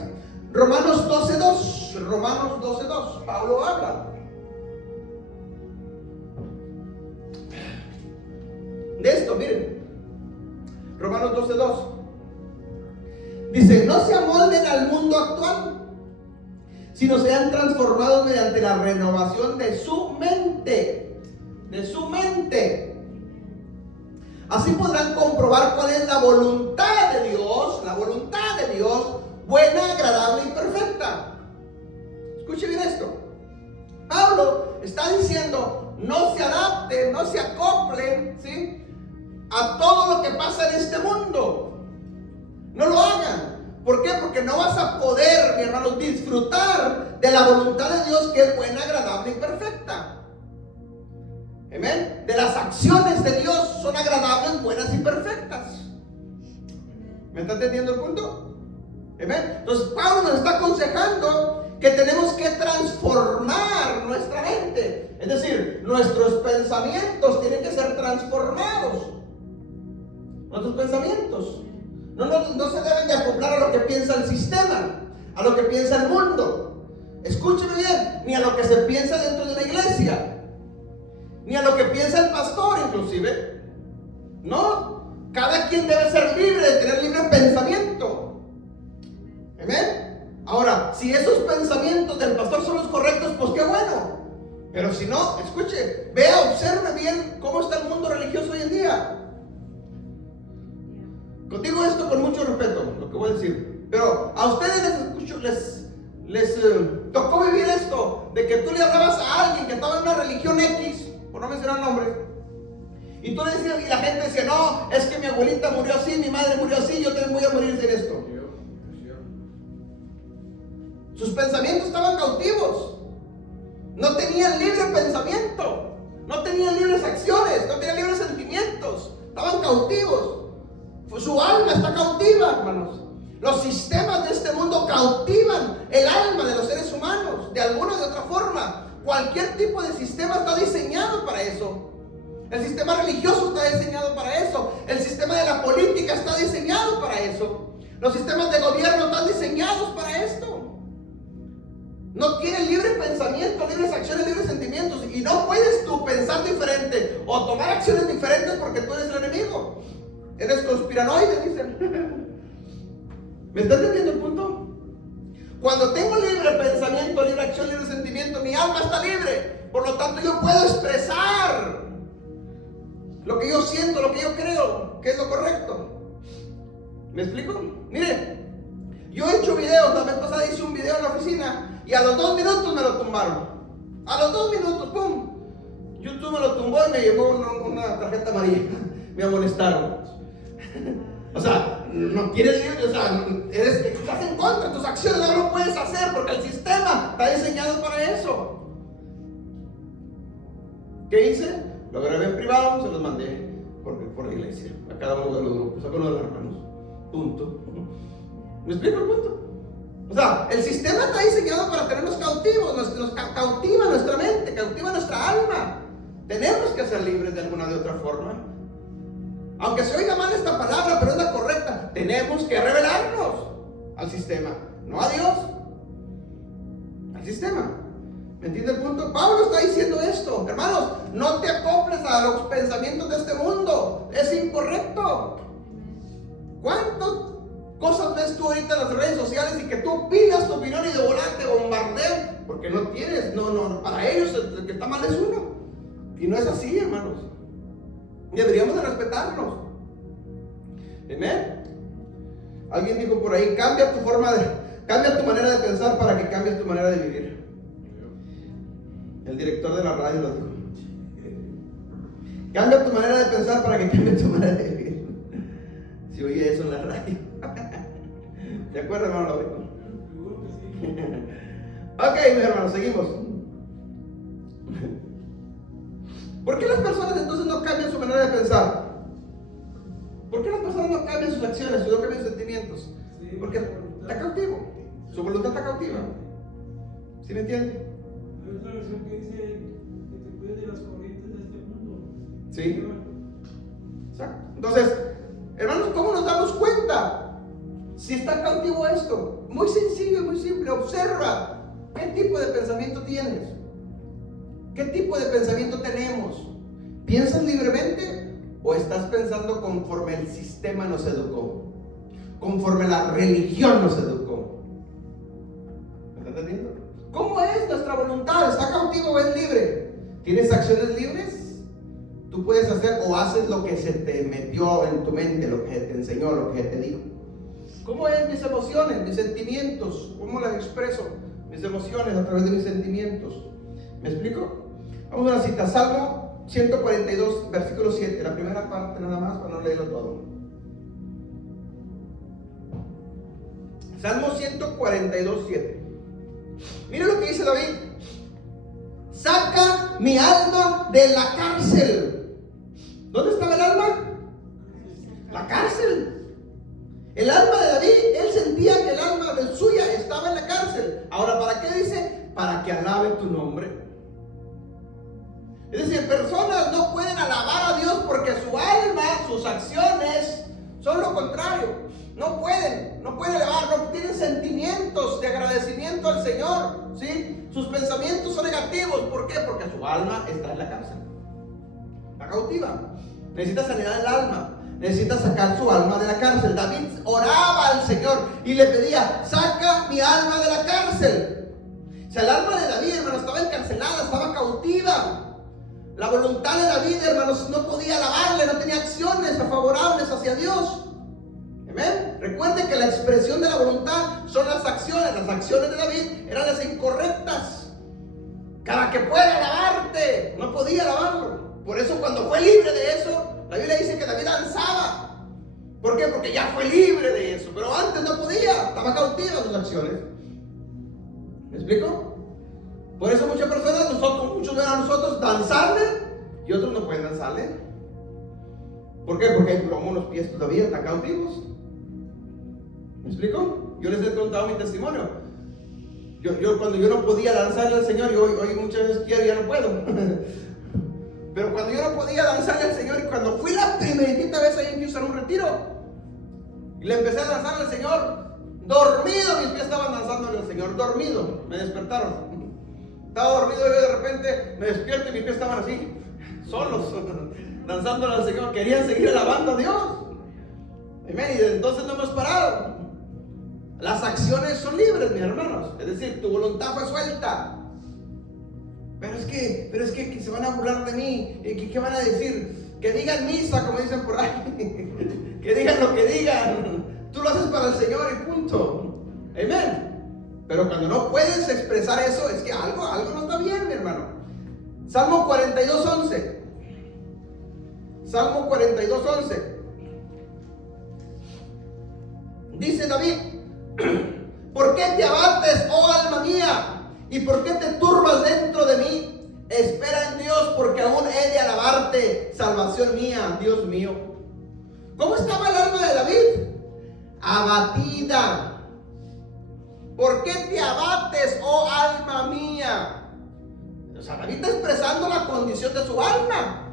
Romanos 12:2. Romanos 12:2. Pablo habla de esto, miren. Romanos 12:2. Dice, no se amolden al mundo actual, sino sean transformados mediante la renovación de su mente. De su mente. Así podrán comprobar cuál es la voluntad de Dios, buena, agradable y perfecta. Escuche bien esto. Pablo está diciendo, no se adapten, no se acoplen, ¿sí?, a todo lo que pasa en este mundo. No lo hagan. ¿Por qué? Porque no vas a poder, mi hermano, disfrutar de la voluntad de Dios, que es buena, agradable y perfecta. Amén. De las acciones de Dios son agradables, buenas y perfectas. ¿Me está entendiendo el punto? Amén. Entonces Pablo nos está aconsejando que tenemos que transformar nuestra mente. Es decir, nuestros pensamientos tienen que ser transformados. nuestros pensamientos. No se deben de acoplar a lo que piensa el sistema, a lo que piensa el mundo. Escúcheme bien, ni a lo que se piensa dentro de la iglesia, ni a lo que piensa el pastor inclusive. No, cada quien debe ser libre de tener libre pensamiento. Amén. Ahora, si esos pensamientos del pastor son los correctos, pues qué bueno. Pero si no, escuche, vea, observe bien cómo está el mundo religioso hoy en día. Digo esto con mucho respeto, lo que voy a decir. Pero a ustedes les tocó vivir esto, de que tú le hablabas a alguien que estaba en una religión X, por no mencionar nombres, y tú le decías, y la gente decía, no, es que mi abuelita murió así, mi madre murió así, yo también voy a morir de esto. Sus pensamientos estaban cautivos. No tenían libre pensamiento, no tenían libres acciones, no tenían libres sentimientos, estaban cautivos. Su alma está cautiva, hermanos. Los sistemas de este mundo cautivan el alma de los seres humanos, de alguna o de otra forma. Cualquier tipo de sistema está diseñado para eso. El sistema religioso está diseñado para eso. El sistema de la política está diseñado para eso. Los sistemas de gobierno están diseñados para esto. No tienes libre pensamiento, libres acciones, libres sentimientos. Y no puedes tú pensar diferente o tomar acciones diferentes porque tú eres el enemigo. Eres conspiranoide, dicen. ¿Me está entendiendo el punto? Cuando tengo libre pensamiento, libre acción, libre sentimiento, mi alma está libre. Por lo tanto, yo puedo expresar lo que yo siento, lo que yo creo que es lo correcto. ¿Me explico? Mire, yo he hecho videos. La vez pasada hice un video en la oficina y a los 2 minutos me lo tumbaron. A los 2 minutos, ¡pum! YouTube me lo tumbó y me llevó una tarjeta amarilla. Me amonestaron. O sea, no tienes libre, o sea, estás en contra de tus acciones, no lo puedes hacer porque el sistema está diseñado para eso. ¿Qué hice? Lo grabé en privado, se los mandé por la iglesia, a cada uno de los grupos, a cada uno de los hermanos. Punto. ¿Me explico el punto? O sea, el sistema está diseñado para tenernos cautivos, nos cautiva nuestra mente, cautiva nuestra alma. Tenemos que ser libres de alguna de otra forma. Aunque se oiga mal esta palabra, pero es la correcta. Tenemos que revelarnos al sistema, no a Dios, al sistema. ¿Me entiende el punto? Pablo está diciendo esto. Hermanos, no te acoples a los pensamientos de este mundo. Es incorrecto. ¿Cuántas cosas ves tú ahorita en las redes sociales y que tú pidas tu opinión y de volar te bombardean? Porque no tienes, para ellos el que está mal es uno. Y no es así, hermanos. Deberíamos de respetarnos. Amén. Alguien dijo por ahí, cambia tu manera de pensar para que cambies tu manera de vivir. El director de la radio lo dijo. Cambia tu manera de pensar para que cambies tu manera de vivir. Si oye eso en la radio. ¿De acuerdo, hermano? Ok, mis hermanos, seguimos. ¿Por qué las personas entonces no cambian su manera de pensar? ¿Por qué las personas no cambian sus acciones, no cambian sus sentimientos? Porque está cautivo, su voluntad está cautiva. ¿Sí me entiende? Hay otra versión que dice que te cuides de las corrientes de este mundo. Sí. Exacto. Entonces, hermanos, ¿cómo nos damos cuenta si está cautivo esto? Muy sencillo, muy simple. Observa qué tipo de pensamiento tienes. ¿Qué tipo de pensamiento tenemos? ¿Piensas libremente o estás pensando conforme el sistema nos educó? Conforme la religión nos educó. ¿Me estás entendiendo? ¿Cómo es nuestra voluntad? ¿Está cautivo o es libre? ¿Tienes acciones libres? Tú puedes hacer o haces lo que se te metió en tu mente, lo que te enseñó, lo que te dijo. ¿Cómo es mis emociones, mis sentimientos? ¿Cómo las expreso? Mis emociones a través de mis sentimientos. ¿Me explico? Vamos a una cita, Salmo 142, versículo 7, la primera parte nada más para no leerlo todo. Salmo 142, 7. Mira lo que dice David. Saca mi alma de la cárcel. ¿Dónde estaba el alma? La cárcel. El alma de David, él sentía que el alma de suya estaba en la cárcel. Ahora, ¿para qué dice? Para que alabe tu nombre. Es decir, personas no pueden alabar a Dios porque su alma, sus acciones, son lo contrario. No pueden elevar, no tienen sentimientos de agradecimiento al Señor, ¿sí? Sus pensamientos son negativos. ¿Por qué? Porque su alma está en la cárcel, está cautiva. Necesita sanidad del alma, necesita sacar su alma de la cárcel. David oraba al Señor y le pedía: saca mi alma de la cárcel. O sea, el alma de David, hermanos, estaba encarcelada, estaba cautiva. La voluntad de David, hermanos, no podía alabarle, no tenía acciones favorables hacia Dios. Amén. Recuerden que la expresión de la voluntad son las acciones. Las acciones de David eran las incorrectas. Para que pueda alabarte, no podía alabarlo. Por eso, cuando fue libre de eso, la Biblia dice que David danzaba. ¿Por qué? Porque ya fue libre de eso. Pero antes no podía, estaba cautiva en sus acciones. ¿Me explico? Por eso muchas personas, muchos ven a nosotros danzarle y otros no pueden danzarle. ¿Por qué? Porque hay plomo en los pies todavía, están cautivos. ¿Me explico? Yo les he contado mi testimonio. Cuando yo no podía danzarle al Señor, y hoy muchas veces quiero y ya no puedo. Pero cuando yo no podía danzarle al Señor, y cuando fui la primerita vez ahí en Houston, un retiro, y le empecé a danzarle al Señor, dormido, mis pies estaban danzándole al Señor, dormido, me despertaron. Estaba dormido y de repente me despierto y mis pies estaban así, solos, danzándole al Señor. Querían seguir alabando a Dios. Amén. Y desde entonces no hemos parado. Las acciones son libres, mis hermanos. Es decir, tu voluntad fue suelta. Pero es que se van a burlar de mí. ¿Qué van a decir? Que digan misa, como dicen por ahí. Que digan lo que digan. Tú lo haces para el Señor y punto. Amén. Pero cuando no puedes expresar eso, es que algo no está bien, mi hermano. Salmo 42:11. Salmo 42:11. Dice David: ¿por qué te abates, oh alma mía? ¿Y por qué te turbas dentro de mí? Espera en Dios, porque aún he de alabarte, salvación mía, Dios mío. ¿Cómo estaba el alma de David? Abatida. ¿Por qué te abates, oh alma mía? O sea, David está expresando la condición de su alma.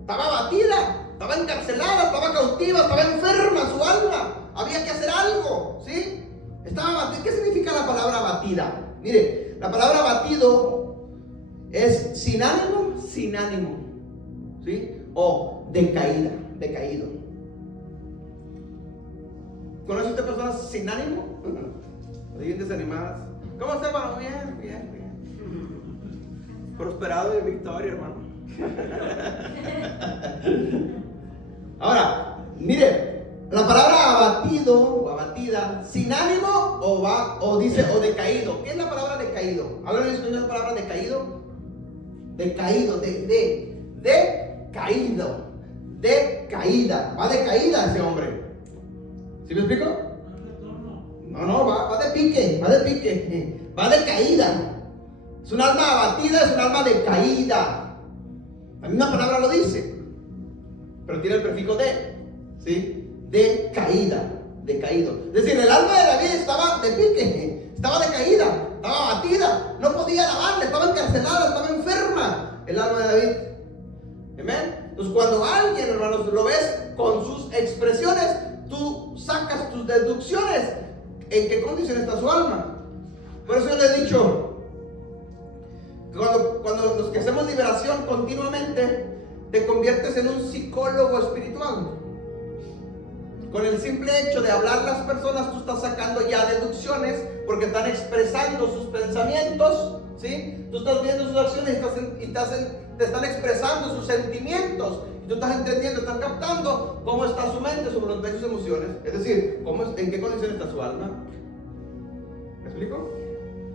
Estaba abatida, estaba encarcelada, estaba cautiva, estaba enferma su alma. Había que hacer algo, ¿sí? Estaba abatida. ¿Qué significa la palabra abatida? Mire, la palabra abatido es sin ánimo, ¿sí? O decaída, decaído. ¿Conoce usted personas sin ánimo? Bien desanimadas. ¿Cómo está, hermano? Bien. Prosperado y en victoria, hermano. Ahora, mire, la palabra abatido o abatida, sin ánimo o dice o decaído. ¿Qué es la palabra decaído? ¿Hablan de la palabra decaído? Decaído, decaído, decaída. Va de caída ese hombre. ¿Sí me explico? No, va de pique, va de caída. Es un alma abatida, es un alma decaída. La misma palabra lo dice, pero tiene el prefijo de, ¿sí? Decaída, decaído. Es decir, el alma de David estaba de pique, estaba decaída, estaba abatida, no podía alabarle, estaba encarcelada, estaba enferma. El alma de David. Amén. Entonces, cuando alguien, hermanos, lo ves con sus expresiones, tú sacas tus deducciones. ¿En qué condición está su alma? Por eso yo le he dicho, cuando los que hacemos liberación continuamente, te conviertes en un psicólogo espiritual. Con el simple hecho de hablar las personas, tú estás sacando ya deducciones, porque están expresando sus pensamientos, ¿sí? Tú estás viendo sus acciones y te están expresando sus sentimientos. Tú estás entendiendo, estás captando cómo está su mente, su voluntad y sus emociones. Es decir, en qué condición está su alma. ¿Me explico?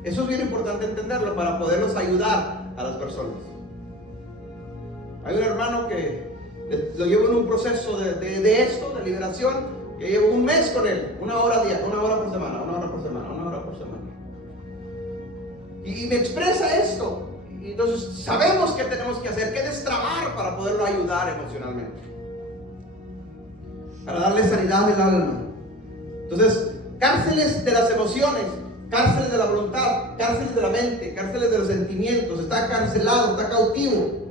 Eso es bien importante entenderlo para poderlos ayudar a las personas. Hay un hermano que lo llevo en un proceso de esto, de liberación, que llevo un mes con él, una hora por semana. Y me expresa esto. Y entonces sabemos qué tenemos que hacer, qué destrabar para poderlo ayudar emocionalmente, para darle sanidad del alma. Entonces, cárceles de las emociones, cárceles de la voluntad, cárceles de la mente, cárceles de los sentimientos. Está carcelado, está cautivo.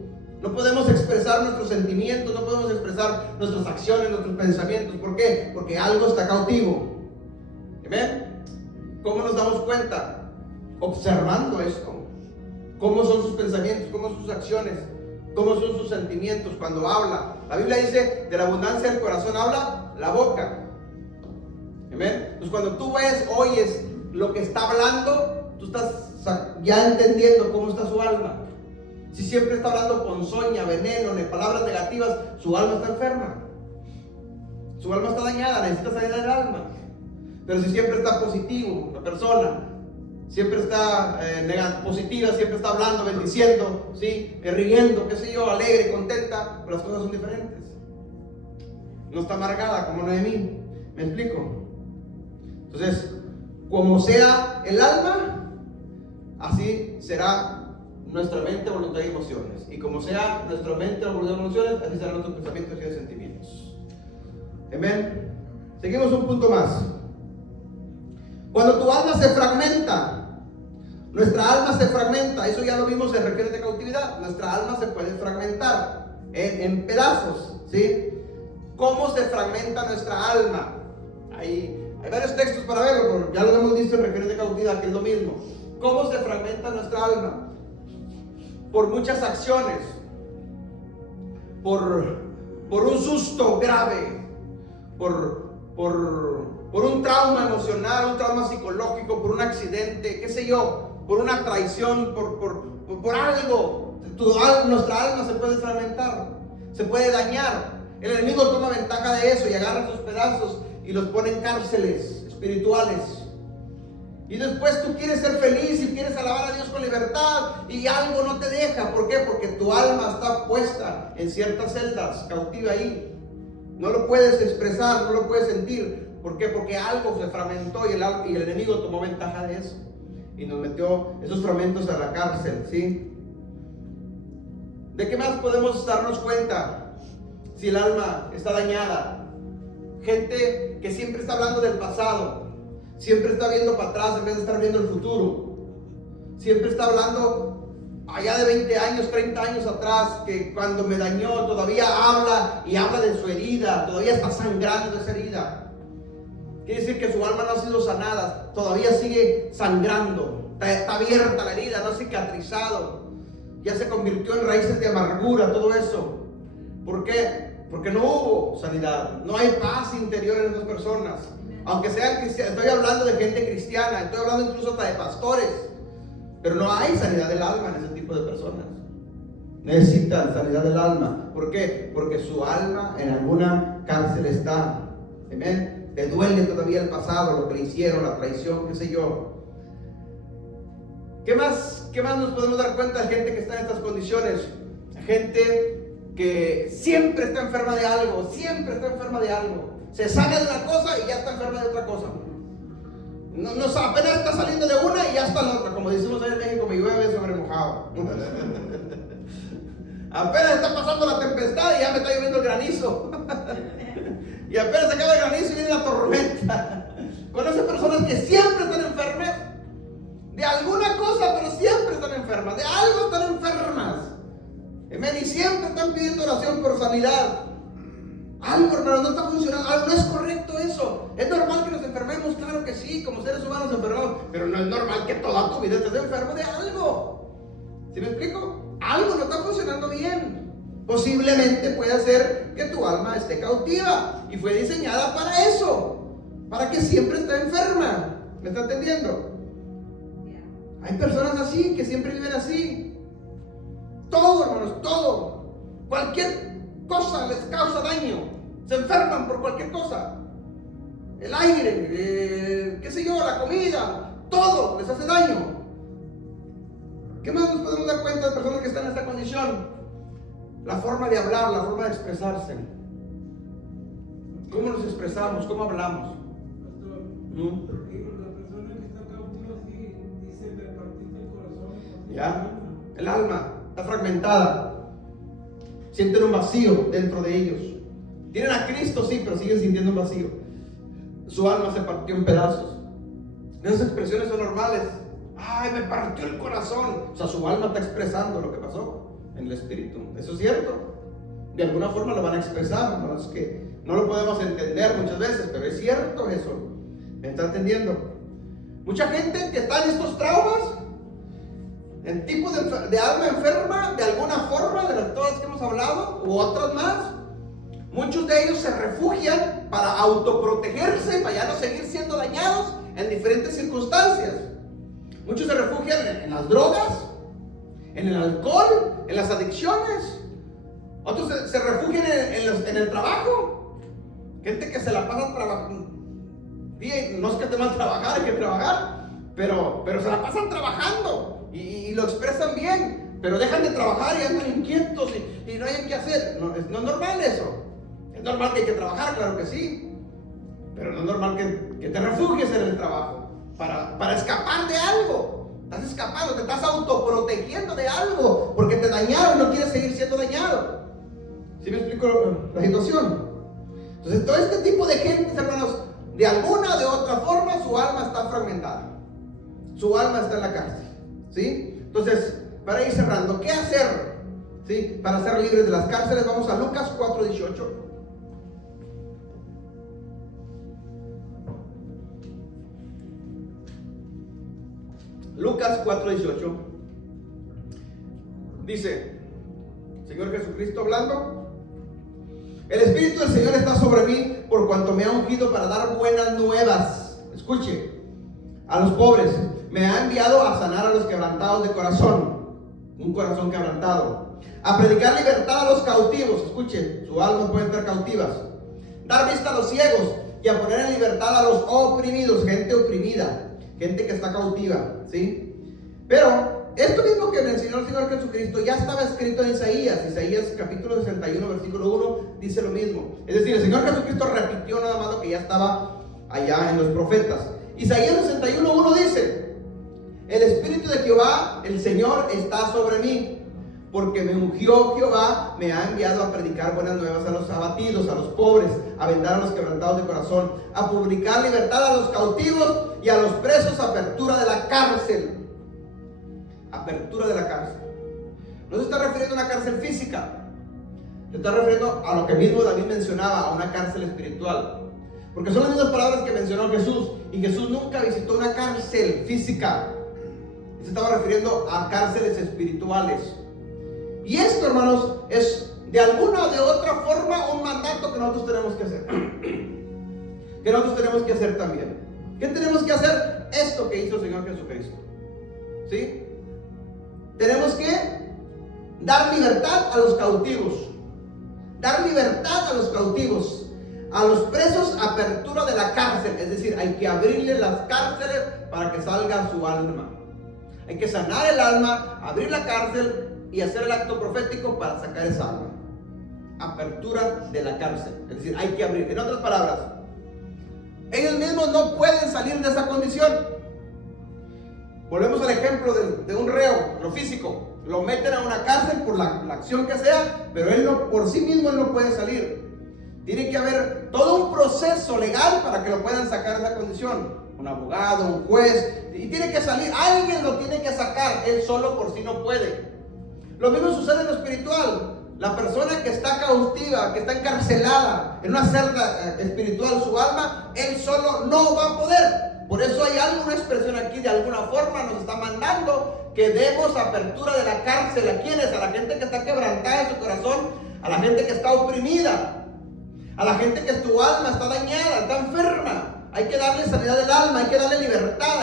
No podemos expresar nuestros sentimientos, no podemos expresar nuestras acciones, nuestros pensamientos. ¿Por qué? Porque algo está cautivo. ¿Amén? ¿Cómo nos damos cuenta? Observando esto. ¿Cómo son sus pensamientos? ¿Cómo son sus acciones? ¿Cómo son sus sentimientos cuando habla? La Biblia dice, de la abundancia del corazón habla la boca. ¿Amén? Entonces cuando tú ves, oyes lo que está hablando, tú estás ya entendiendo cómo está su alma. Si siempre está hablando ponzoña, veneno, palabras negativas, su alma está enferma. Su alma está dañada, necesita salir del alma. Pero si siempre está positivo, la persona siempre está positiva, siempre está hablando, bendiciendo, ¿sí? Riendo, qué sé yo, alegre, contenta, pero las cosas son diferentes. No está amargada como Noemí. ¿Me explico? Entonces, como sea el alma, así será nuestra mente, voluntad y emociones. Y como sea nuestra mente, voluntad y emociones, así serán nuestros pensamientos y sentimientos. Amén. Seguimos un punto más. Cuando tu alma se fragmenta, nuestra alma se fragmenta, eso ya lo vimos en Regiones de Cautividad. Nuestra alma se puede fragmentar en pedazos, ¿sí? ¿Cómo se fragmenta nuestra alma? Hay varios textos para verlo, pero ya lo hemos visto en Regiones de Cautividad, que es lo mismo. ¿Cómo se fragmenta nuestra alma? Por muchas acciones, por un susto grave, por un trauma emocional, un trauma psicológico, por un accidente, qué sé yo, por una traición, por algo. Nuestra alma se puede fragmentar, se puede dañar. El enemigo toma ventaja de eso y agarra esos pedazos y los pone en cárceles espirituales. Y después tú quieres ser feliz y quieres alabar a Dios con libertad y algo no te deja. ¿Por qué? Porque tu alma está puesta en ciertas celdas, cautiva ahí. No lo puedes expresar, no lo puedes sentir. ¿Por qué? Porque algo se fragmentó y el enemigo tomó ventaja de eso. Y nos metió esos fragmentos a la cárcel, ¿sí? ¿De qué más podemos darnos cuenta si el alma está dañada? Gente que siempre está hablando del pasado. Siempre está viendo para atrás en vez de estar viendo el futuro. Siempre está hablando allá de 20 años, 30 años atrás, que cuando me dañó todavía habla y habla de su herida, todavía está sangrando esa herida. Quiere decir que su alma no ha sido sanada, todavía sigue sangrando, está abierta la herida, no ha cicatrizado, ya se convirtió en raíces de amargura, todo eso. ¿Por qué? Porque no hubo sanidad, no hay paz interior en esas personas. Aunque sean cristianos, estoy hablando de gente cristiana, estoy hablando incluso hasta de pastores, pero no hay sanidad del alma en ese tipo de personas. Necesitan sanidad del alma. ¿Por qué? Porque su alma en alguna cárcel está. Amén. Te duele todavía el pasado, lo que le hicieron, la traición, qué sé yo. ¿Qué más nos podemos dar cuenta de gente que está en estas condiciones? Gente que siempre está enferma de algo, siempre está enferma de algo. Se sana de una cosa y ya está enferma de otra cosa. No, apenas está saliendo de una y ya está en la otra. Como decimos ahí en México, me llueve sobre mojado. Apenas está pasando la tempestad y ya me está lloviendo el granizo. Y apenas se acaba el granizo y viene la tormenta. Conozco personas que siempre están enfermas de alguna cosa, pero siempre están enfermas. De algo están enfermas. Y siempre están pidiendo oración por sanidad. Algo, hermano, no está funcionando, algo no es correcto eso. Es normal que nos enfermemos, claro que sí, como seres humanos nos enfermamos, pero no es normal que toda tu vida estés enfermo de algo. ¿Sí me explico? Algo no está funcionando bien. Posiblemente puede ser que tu alma esté cautiva y fue diseñada para eso, para que siempre esté enferma. ¿Me está entendiendo? Hay personas así, que siempre viven así. Todo, hermanos, todo. Cualquier cosa les causa daño. Se enferman por cualquier cosa. El aire, qué sé yo, la comida, todo les hace daño. ¿Qué más nos podemos dar cuenta de personas que están en esta condición? La forma de hablar, la forma de expresarse. ¿Cómo nos expresamos? ¿Cómo hablamos? Pastor, la persona que está cautiva sí dice me partiste el corazón. ¿Ya? El alma está fragmentada. Sienten un vacío dentro de ellos. Tienen a Cristo, sí, pero siguen sintiendo un vacío. Su alma se partió en pedazos. Esas expresiones son normales. Ay, me partió el corazón. O sea, su alma está expresando lo que pasó. en el espíritu. Eso es cierto. De alguna forma lo van a expresar, ¿no? Es que no lo podemos entender muchas veces, pero es cierto eso. ¿Me está entendiendo? Mucha gente que está en estos traumas, en tipo de alma enferma, de alguna forma, de las todas que hemos hablado, u otras más, muchos de ellos se refugian para autoprotegerse, para ya no seguir siendo dañados en diferentes circunstancias. Muchos se refugian en las drogas, en el alcohol, en las adicciones. Otros se refugian en el trabajo. Gente que se la pasa trabajando. No es que esté mal trabajar, hay que trabajar, pero se la pasan trabajando y lo expresan bien, pero dejan de trabajar y andan inquietos y no hay qué hacer. No es normal eso. Es normal que hay que trabajar, claro que sí, pero no es normal que te refugies en el trabajo para escapar de algo. Estás escapando, te estás autoprotegiendo de algo porque te dañaron y no quieres seguir siendo dañado. ¿Sí me explico la situación? Entonces, todo este tipo de gente, hermanos, de alguna o de otra forma, su alma está fragmentada. Su alma está en la cárcel. ¿Sí? Entonces, para ir cerrando, ¿qué hacer? ¿Sí? Para ser libres de las cárceles, vamos a Lucas 4:18. Lucas 4:18 dice, Señor Jesucristo hablando: el Espíritu del Señor está sobre mí, por cuanto me ha ungido para dar buenas nuevas. Escuche, a los pobres. Me ha enviado a sanar a los quebrantados de corazón, un corazón quebrantado, a predicar libertad a los cautivos. Escuche, su alma puede estar cautivas. Dar vista a los ciegos y a poner en libertad a los oprimidos, gente oprimida, gente que está cautiva, ¿sí? Pero esto mismo que me enseñó el Señor Jesucristo ya estaba escrito en Isaías capítulo 61, versículo 1, dice lo mismo. Es decir, el Señor Jesucristo repitió nada más lo que ya estaba allá en los profetas. Isaías 61:1 dice: el Espíritu de Jehová, el Señor, está sobre mí, porque me ungió Jehová, me ha enviado a predicar buenas nuevas a los abatidos, a los pobres, a vendar a los quebrantados de corazón, a publicar libertad a los cautivos y a los presos, apertura de la cárcel. Apertura de la cárcel. No se está refiriendo a una cárcel física, se está refiriendo a lo que mismo David mencionaba, a una cárcel espiritual. Porque son las mismas palabras que mencionó Jesús, y Jesús nunca visitó una cárcel física. Se estaba refiriendo a cárceles espirituales. Y esto, hermanos, es de alguna o de otra forma un mandato que nosotros tenemos que hacer. Que nosotros tenemos que hacer también. ¿Qué tenemos que hacer? Esto que hizo el Señor Jesucristo. ¿Sí? Tenemos que dar libertad a los cautivos. Dar libertad a los cautivos. A los presos, apertura de la cárcel. Es decir, hay que abrirle las cárceles para que salga su alma. Hay que sanar el alma, abrir la cárcel y hacer el acto profético para sacar esa alma. Apertura de la cárcel. Es decir, hay que abrir. En otras palabras, ellos mismos no pueden salir de esa condición. Volvemos al ejemplo de un reo, lo físico. Lo meten a una cárcel por la acción que sea, pero él no, por sí mismo él no puede salir. Tiene que haber todo un proceso legal para que lo puedan sacar de esa condición. Un abogado, un juez, y tiene que salir. Alguien lo tiene que sacar. Él solo por sí no puede. Lo mismo sucede en lo espiritual. La persona que está cautiva, que está encarcelada en una celda espiritual, su alma, él solo no va a poder. Por eso hay alguna expresión aquí, de alguna forma nos está mandando que demos apertura de la cárcel. ¿A quiénes? A la gente que está quebrantada en su corazón, a la gente que está oprimida, a la gente que su alma está dañada, está enferma. Hay que darle sanidad del alma, hay que darle libertad,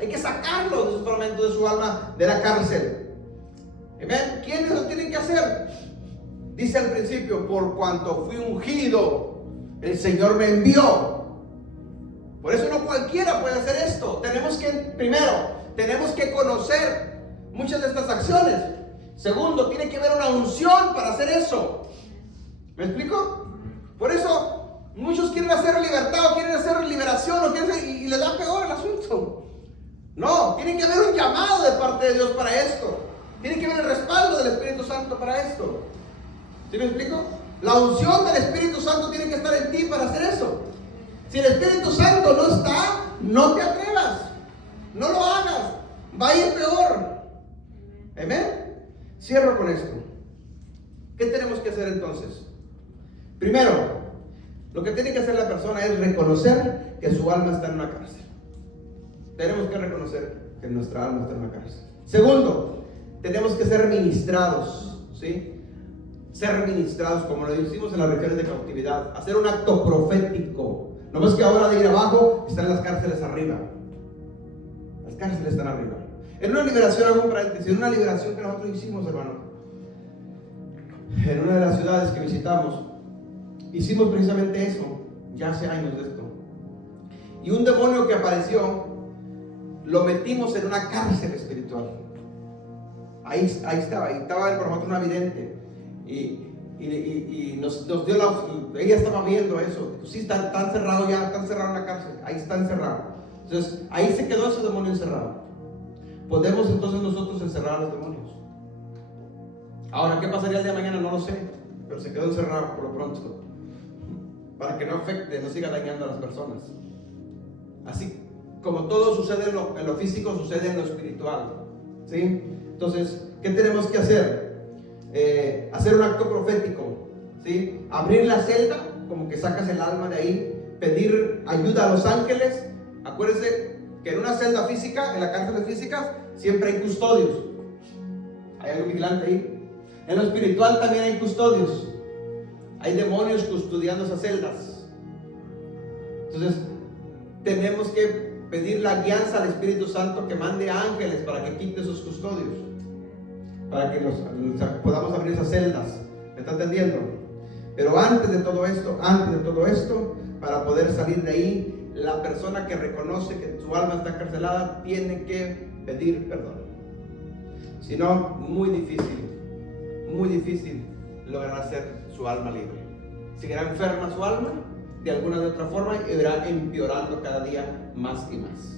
hay que sacarlo de sus tormentos, de su alma, de la cárcel. ¿Ven? ¿Quiénes lo tienen que hacer? Dice al principio: por cuanto fui ungido, el Señor me envió. Por eso no cualquiera puede hacer esto. Tenemos que conocer muchas de estas acciones. Segundo, tiene que haber una unción para hacer eso. ¿Me explico? Por eso muchos quieren hacer libertad, o quieren hacer liberación, y les da peor el asunto. No, tiene que haber un llamado de parte de Dios para esto. Tiene que haber el respaldo del Espíritu Santo para esto. ¿Sí me explico? La unción del Espíritu Santo tiene que estar en ti para hacer eso. Si el Espíritu Santo no está, no te atrevas. No lo hagas. Va a ir peor. ¿Amén? Cierro con esto. ¿Qué tenemos que hacer entonces? Primero, lo que tiene que hacer la persona es reconocer que su alma está en una cárcel. Tenemos que reconocer que nuestra alma está en una cárcel. Segundo, tenemos que ser ministrados, ¿sí? Ser ministrados, como lo hicimos en las regiones de cautividad, hacer un acto profético. No ves que ahora de ir abajo están las cárceles arriba. Las cárceles están arriba. En una liberación, hago un paréntesis, en una liberación que nosotros hicimos, hermano, en una de las ciudades que visitamos, hicimos precisamente eso, ya hace años de esto. Y un demonio que apareció, lo metimos en una cárcel espiritual. Ahí estaba por nosotros una vidente. Y nos dio ella estaba viendo eso. Sí, está encerrado ya, está encerrado en la cárcel. Ahí está encerrado. Entonces, ahí se quedó ese demonio encerrado. Podemos entonces nosotros encerrar a los demonios. Ahora, ¿qué pasaría el día de mañana? No lo sé. Pero se quedó encerrado por lo pronto. Para que no afecte, no siga dañando a las personas. Así como todo sucede en lo físico, sucede en lo espiritual. ¿Sí? Entonces, ¿qué tenemos que hacer? Hacer un acto profético, ¿sí? Abrir la celda, como que sacas el alma de ahí, pedir ayuda a los ángeles. Acuérdense que en una celda física, en la cárcel física, siempre hay custodios. Hay un vigilante ahí. En lo espiritual también hay custodios. Hay demonios custodiando esas celdas. Entonces, tenemos que pedir la guianza al Espíritu Santo que mande ángeles para que quite esos custodios, para que podamos abrir esas celdas. ¿Me está entendiendo? Pero antes de todo esto, para poder salir de ahí, la persona que reconoce que su alma está encarcelada tiene que pedir perdón. Si no, muy difícil lograr hacer su alma libre. Seguirá enferma su alma de alguna de otra forma y irá empeorando cada día más y más.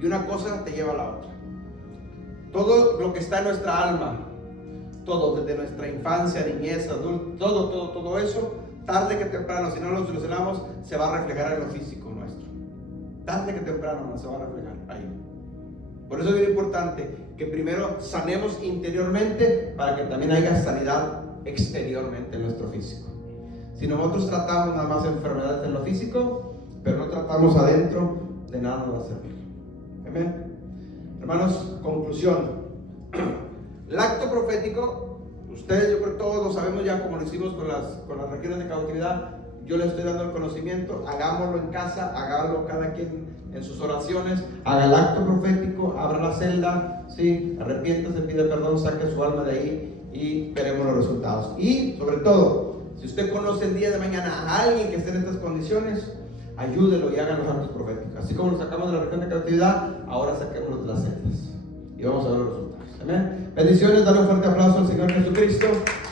Y una cosa te lleva a la otra. Todo lo que está en nuestra alma, todo desde nuestra infancia, niñez, adulto, todo eso, tarde que temprano, si no lo solucionamos, se va a reflejar en lo físico nuestro. Tarde que temprano se va a reflejar ahí. Por eso es bien importante que primero sanemos interiormente para que también haya sanidad exteriormente en nuestro físico. Si nosotros tratamos nada más enfermedades en lo físico, pero no tratamos adentro, de nada nos va a servir. Amén. Hermanos, conclusión. El acto profético, ustedes, yo creo que todos lo sabemos ya, como lo hicimos con las regiones de cautividad. Yo les estoy dando el conocimiento, hagámoslo en casa, hágalo cada quien en sus oraciones, haga el acto profético, abra la celda, ¿sí? Arrepiéntase, pide perdón, saque su alma de ahí y veremos los resultados. Y sobre todo, si usted conoce el día de mañana a alguien que esté en estas condiciones, ayúdelo y hagan los actos proféticos. Así como lo sacamos de la región de cautividad, ahora saquémoslo de las celdas y vamos a ver los resultados. Amén. Bendiciones, dale un fuerte aplauso al Señor Jesucristo.